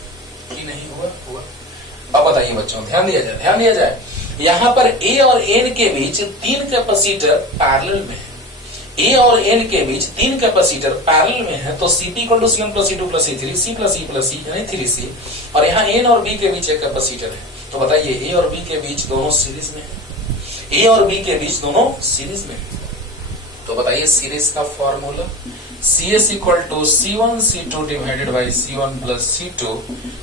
कि नहीं हुआ? हुआ। अब बताइए बच्चों, ध्यान दिया जाए, ध्यान दिया जाए। यहां पर ए और एन के बीच 3 कैपेसिटर पैरेलल में है, ए और एन के बीच 3 कैपेसिटर पैरेलल में है, तो Cp equal to C1 plus C2 plus C3, C plus E plus C यानी 3C, और यहाँ एन और बी के बीच एक कैपेसिटर है। तो बताइए ए और बी के बीच दोनों सीरीज में है, ए और बी के बीच दोनों सीरीज में है। तो बताइए सीरीज का formula CS equal to C1 C2 divided by C1 plus C2,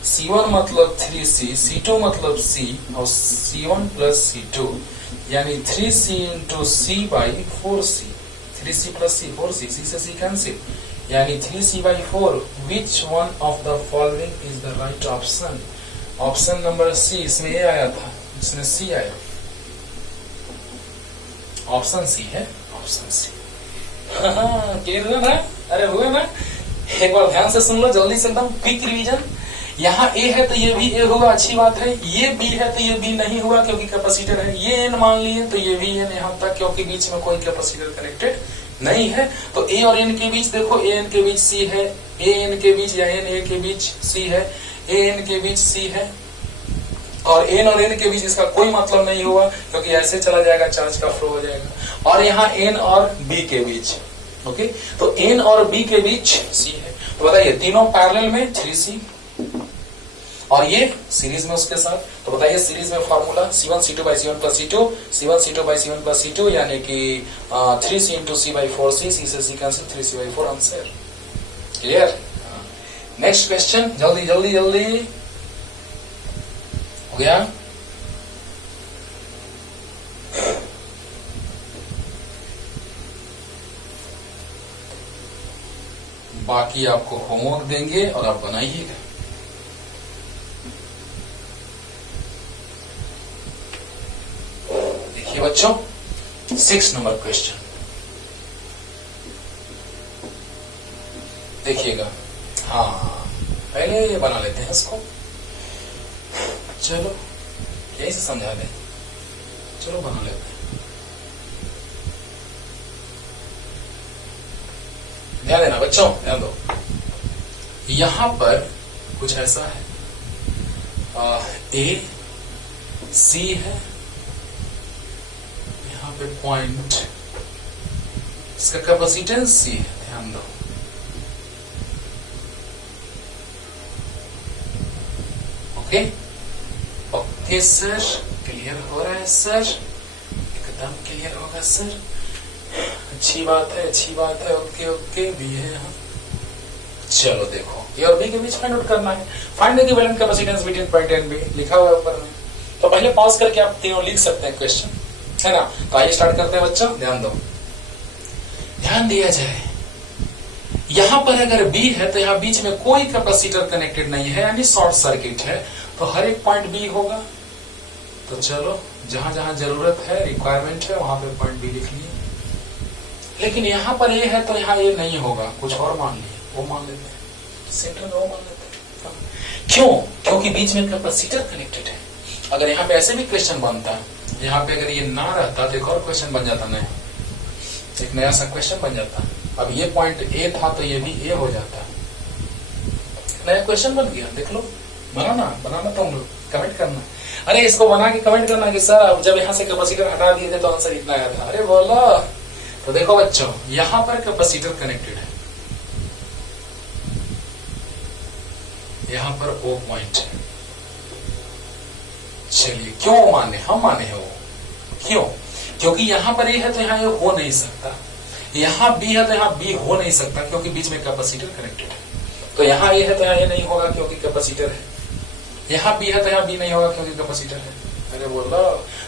C1 मतलब 3C, C2 मतलब C और C1 प्लस C2 यानी 3C into C by 4C, 3C plus C 4C, C से C कैंसिल यानी 3C by 4। Which one of the following is the right option? Option number C, इसमें ए आया था, इसमें C आया, option C है, option C। Clear हुआ ना? अरे हुआ ना? एक बार ध्यान से सुन लो, जल्दी से एकदम क्विक रिवीजन। यहाँ ए है तो ये भी ए होगा, अच्छी बात है। ये बी है तो ये बी नहीं हुआ क्योंकि कैपेसिटर है। ये एन मान लिए तो ये भी एन यहाँ तक, क्योंकि बीच में कोई कैपेसिटर कनेक्टेड नहीं है। तो ए और एन के बीच देखो, ए एन के बीच सी है, ए एन के बीच या एन ए के बीच सी है, ए एन के बीच सी है, और एन और एन के बीच इसका कोई मतलब नहीं हुआ क्योंकि ऐसे चला जाएगा, चार्ज का फ्लो हो जाएगा। और यहाँ एन और बी के बीच, ओके, तो एन और बी के बीच सी है। तो बताइए तीनों पैरेलल में 3C और ये सीरीज में उसके साथ। तो बताइए सीरीज में formula C1 C2 by C1 plus C2, C1 C2 by C1 plus C2 यानी कि 3C into C by 4C, C से C cancel, 3C by 4 answer. Clear? Next question, जल्दी जल्दी जल्दी हो गया। बाकी आपको होमवर्क देंगे और आप बनाइएगा। देखिए बच्चों, 6 नंबर क्वेश्चन देखिएगा। हाँ, पहले ये बना लेते हैं इसको, चलो यही से समझा दें, चलो बना लेते हैं। ध्यान देना बच्चों, ध्यान दो। यहां पर कुछ ऐसा है, ए सी है, यहां पे पॉइंट, इसका कैपेसिटेंस सी है, ध्यान दो। ओके ओके सर, क्लियर हो रहा है सर? एकदम क्लियर होगा सर, अच्छी बात है, अच्छी बात है। ओके ओके भी है। हाँ, चलो देखो, ए और बी के बीच फाइंड आउट करना है। Find the equivalent capacitance between point A and B, लिखा हुआ है ऊपर में। तो पहले पॉज करके आप तीनों लिख सकते हैं क्वेश्चन, है ना? तो आइए स्टार्ट करते हैं बच्चों, ध्यान दो, ध्यान दिया जाए। यहां पर अगर बी है तो यहाँ बीच में कोई कैपेसिटर कनेक्टेड नहीं है, यानी शॉर्ट सर्किट है, तो हर एक पॉइंट बी होगा। तो चलो, जहां जहां जरूरत है, रिक्वायरमेंट है, वहां पे पॉइंट बी लिख लिए। लेकिन यहां पर ए है तो यहाँ ए नहीं होगा, कुछ और मान लिए, वो मान लेते हैं, सेंटर में वो मान लेते हैं। क्यों? क्योंकि बीच में कैपेसिटर कनेक्टेड है। अगर यहाँ पे ऐसे भी क्वेश्चन बनता, यहाँ पे अगर ये ना रहता तो एक और क्वेश्चन बन जाता, नया एक नया सा क्वेश्चन बन जाता। अब ये पॉइंट ए था तो ये भी ए हो जाता, नया क्वेश्चन बन गया। देख लो, बनाना बनाना तो हम लोग कमेंट करना। अरे इसको बना के कमेंट करना कि सर अब जब यहाँ से कैपेसिटर हटा दिए थे तो आंसर इतना आया था। अरे बोलो। तो देखो बच्चों, यहां पर कैपेसिटर कनेक्टेड है, यहां पर ओ पॉइंट है। चलिए, क्यों माने? हम माने हैं वो, क्यों? क्योंकि यहां पर ए है तो यहाँ ए हो नहीं सकता, यहां बी है तो यहाँ बी हो नहीं सकता क्योंकि बीच में कैपेसिटर कनेक्टेड है। तो यहाँ ए है तो यहाँ ए नहीं होगा क्योंकि कैपेसिटर है, यहाँ बी है तो यहाँ बी नहीं होगा क्योंकि कैपेसिटर है। अरे बोलो।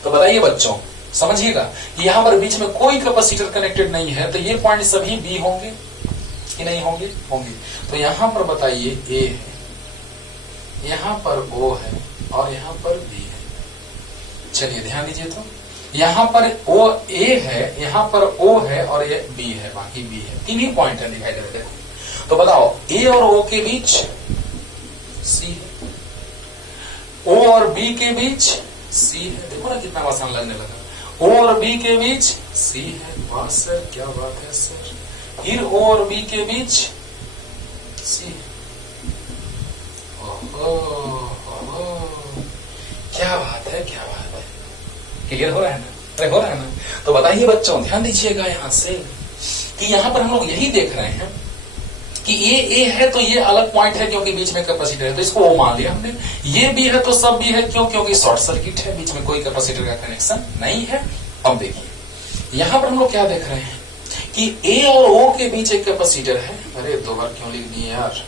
तो बताइए बच्चों, समझिएगा कि यहाँ पर बीच में कोई कैपेसिटर कनेक्टेड नहीं है, तो ये पॉइंट सभी बी होंगे कि नहीं होंगे? होंगे। तो यहाँ पर बताइए ए है, यहाँ पर ओ है और यहाँ पर बी है। चलिए ध्यान दीजिए, तो यहाँ पर ओ ए है, यहाँ पर ओ है और ये बी है, बाकी बी है, तीन ही पॉइंट है दिखाई दे रहे हैं। तो बताओ, ए और ओ के बीच सी है, ओ और बी के बीच सी है। देखो ना कितना आसान लगने लगा। O और B के बीच C है। वाह सर, क्या बात है सर। फिर O और B के बीच C। ओहो, क्या बात है, क्या बात है। क्लियर हो रहा है ना? अरे हो रहा है ना? तो बताइए बच्चों, ध्यान दीजिएगा यहां से कि यहां पर हम लोग यही देख रहे हैं कि ये ए है तो ये अलग पॉइंट है क्योंकि बीच में कैपेसिटर है, तो इसको ओ मान लिया हमने। ये भी है तो सब भी है, क्यों? क्योंकि शॉर्ट सर्किट है, बीच में कोई कैपेसिटर का कनेक्शन नहीं है। अब देखिए यहां पर हम लोग क्या देख रहे हैं कि ए और ओ के बीच एक कैपेसिटर है। अरे दो बार क्यों लिख दिए यार।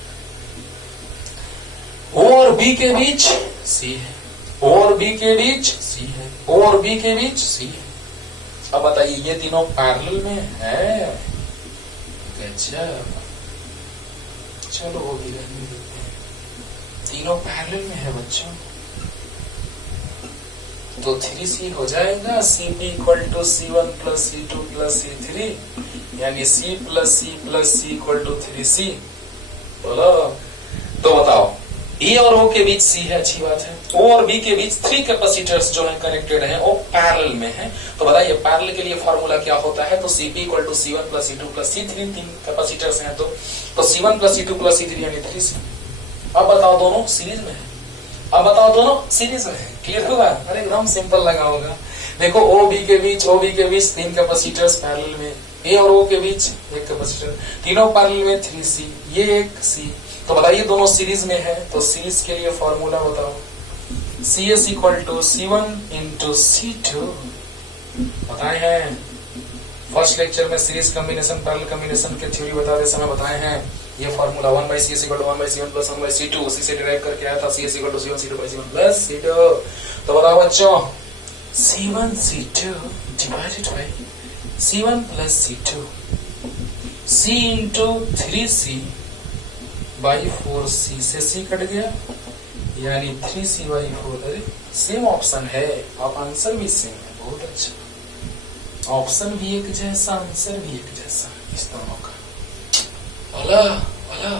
ओ और बी के बीच सी है, ओ और बी के बीच सी है, ओ और बी के बीच सी है। अब बताइए ये तीनों पैरेलल में है। गजब। चलो वो भी रहने देते हैं, तीनों पैरेलल में है बच्चों। तो 3C हो जाएगा। CP equal to C1 plus C2 plus C3, यानी C plus C plus C equal to 3C। बोलो तो बताओ, ए और ओ के बीच C है, अच्छी बात है। O और B के बीच 3 कैपेसिटर्स जो है कनेक्टेड हैं, वो पैरेलल में है। तो बताइए पैरेलल के लिए फॉर्मूला क्या होता है? तो CP equal to C1 plus C2 plus C3, 3 capacitors हैं तो C1 plus C2 plus C3 यानी 3C। अब बताओ दोनों सीरीज में है। अब बताओ दोनों सीरीज में है। क्लियर होगा? अरे एकदम सिंपल लगा होगा। देखो ओ बी के बीच 3 कैपेसिटर्स पैरेलल में, ए और ओ के बीच एक कैपेसिटर, तीनों पैरेलल में 3C, ये एक C। तो बताइए दोनों सीरीज में है, तो सीरीज के लिए फॉर्मूला बताओ। CS equal to C1 into C2 बताए हैं। फर्स्ट लेक्चर में सीरीज कॉम्बिनेशन पैरेलल कॉम्बिनेशन के थ्योरी बताते समय बताए हैं। ये formula 1/CS equal to 1/C1 plus 1/C2 उसी से डिराइव करके आया था। CS equal to C1 C2/C1 plus C2। तो बताओ बच्चों, C1 C2 divided by C1 plus C2, C into 3C by 4C से C कट गया, यानी 3C बाई 4। अरे सेम ऑप्शन है, आप आंसर भी सेम है। बहुत अच्छा, ऑप्शन भी एक जैसा, आंसर भी एक जैसा, इस दोनों का। भला भला,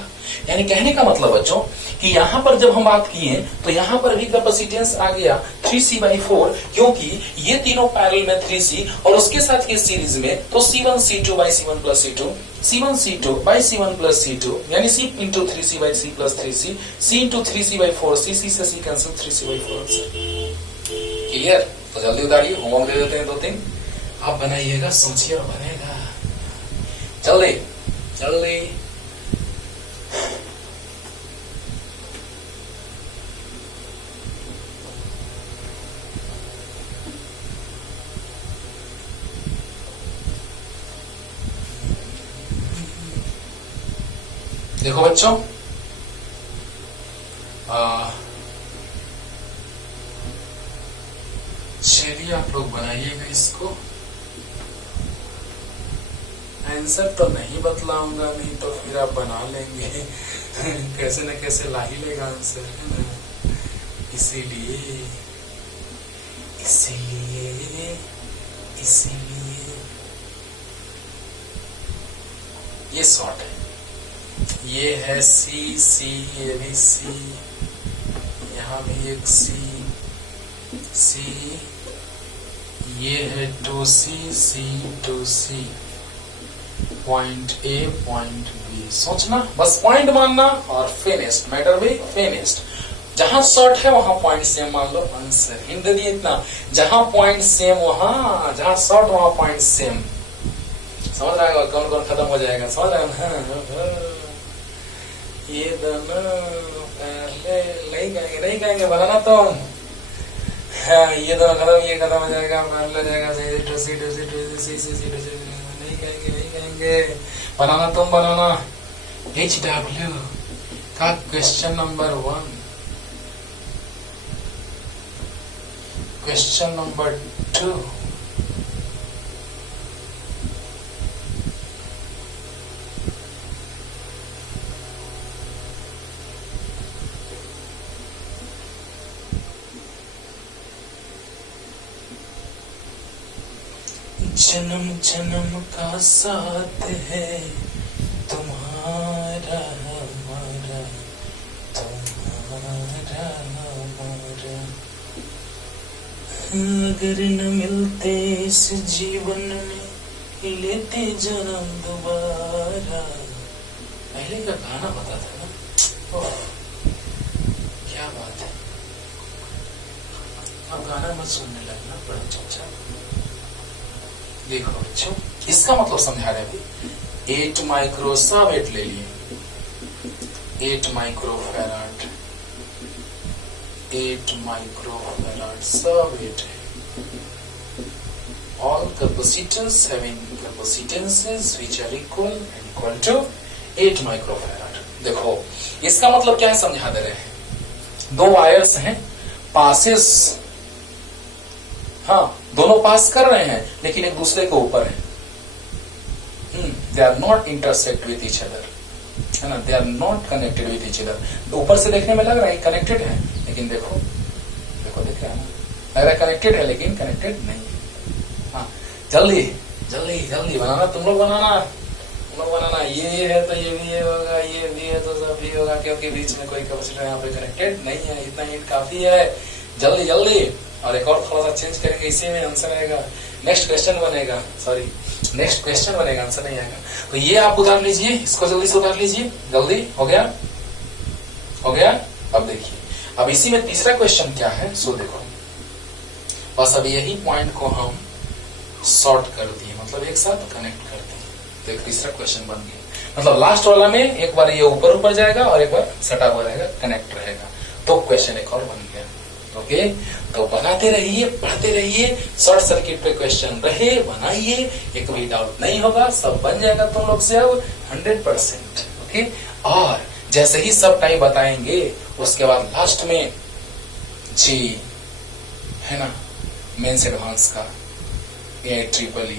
यानी कहने का मतलब बच्चों कि यहां पर जब हम बात किए तो यहां पर भी कैपेसिटेंस आ गया 3C/4, क्योंकि ये तीनों पैरेलल में 3C और उसके साथ ये सीरीज में, तो C1 C2 by C1 plus C2, C1 C2 by C1 plus C2, यानी C into 3C by C plus 3C, C into 3C by 4C, C से C cancel, 3C by 4। Clear? तो जल्दी उतारिए, homework दे देते हैं 2-3, आप बनाइएगा, सोचिए और बनेगा। जल्दी जल्दी। देखो बच्चों, चलिए आप लोग बनाइएगा इसको। आंसर तो नहीं बतलाऊंगा, नहीं तो फिर आप बना लेंगे कैसे न कैसे ला ही लेगा आंसर, है ना? इसीलिए इसीलिए इसीलिए ये शॉर्ट है, ये है C C, ये भी C, यहाँ भी एक C C, ये है 2C C 2C, point A point B। सोचना, बस पॉइंट मानना और फिनिश्ड, मैटर भी फिनिश्ड। जहां शॉर्ट है वहां पॉइंट सेम मान लो, आंसर। हिंट दे दिए इतना, जहां पॉइंट सेम वहां, जहां शॉर्ट वहां पॉइंट सेम। समझ रहा है कौन कौन खत्म हो जाएगा? समझ रहा है? ये दोनों पहले नहीं कहेंगे बनाना तो, हाँ, ये दोनों खत्म, ये खत्म हो जाएगा, पहले जाएगा नहीं कहेंगे बनाना, तुम बनाना। HW का क्वेश्चन नंबर 1, क्वेश्चन नंबर 2, जन्म जन्म का साथ है तुम्हारा हमारा, तुम्हारा हमारा। अगर न मिलते इस जीवन में लेते जन्म दोबारा। पहले का गाना बता था ना, ओह क्या बात है। अब गाना मत सुनने लगना बड़ा चौचा। देखो बच्चों, इसका मतलब समझा रहे अभी। 8 माइक्रो सब 8 ले लिए, 8 माइक्रोफैराड, 8 माइक्रोफैराड सब 8 है। All capacitors having capacitances which are equal to 8 microfarad. देखो इसका मतलब क्या है समझा दे रहे हैं। दो वायर्स हैं, पासेस, हाँ दोनों पास कर रहे हैं लेकिन एक दूसरे के ऊपर है। They are not intersect with each other, है ना, they are not connected with each other. ऊपर से देखने में लग रहा है कनेक्टेड है, लेकिन देखो देखो देख रहे हैं ना, लग रहा है कनेक्टेड है लेकिन कनेक्टेड नहीं है। हाँ जल्दी जल्दी जल्दी बनाना, तुम लोग बनाना, ये है तो ये भी है होगा, ये भी है तो सब भी होगा, क्योंकि बीच में कोई कैपेसिटर यहाँ पे कनेक्टेड नहीं है। इतना हीट काफी है, जल्दी जल्दी। और एक और थोड़ा सा चेंज करेंगे, इसी में आंसर आएगा। नेक्स्ट क्वेश्चन बनेगा, सॉरी नेक्स्ट क्वेश्चन बनेगा, आंसर नहीं आएगा। तो ये आप उतार लीजिए, इसको जल्दी से उतार लीजिए, जल्दी। हो गया हो गया। अब देखिए, अब इसी में तीसरा क्वेश्चन क्या है, सो देखो बस अब यही पॉइंट को हम शॉर्ट कर दिए, मतलब एक साथ कनेक्ट कर दिए, तो एक तीसरा क्वेश्चन बन गया। मतलब लास्ट वाला में एक बार ये ऊपर ऊपर जाएगा और एक बार सटा हुआ रहेगा, कनेक्ट रहेगा, तो क्वेश्चन एक और बन गया। ओके, तो बनाते रहिए, पढ़ते रहिए, शॉर्ट सर्किट पे क्वेश्चन रहे, बनाइए, एक भी डाउट नहीं होगा, सब बन जाएगा तुम लोग से अब 100%। ओके, और जैसे ही सब टाइम बताएंगे उसके बाद लास्ट में जी है ना, मेंस एडवांस का AIEEE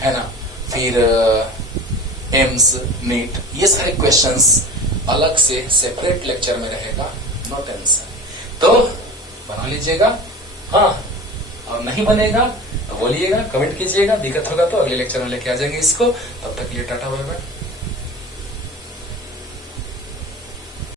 है ना, फिर एम्स नीट, ये सारे क्वेश्चंस अलग से सेपरेट लेक्चर में रहेगा, नो टेंशन। तो बना लीजिएगा, हाँ, और नहीं बनेगा तो बोलिएगा, कमेंट कीजिएगा, दिक्कत होगा तो अगले लेक्चर में लेके आ जाएंगे इसको। तब तक के लिए टाटा बाय बाय।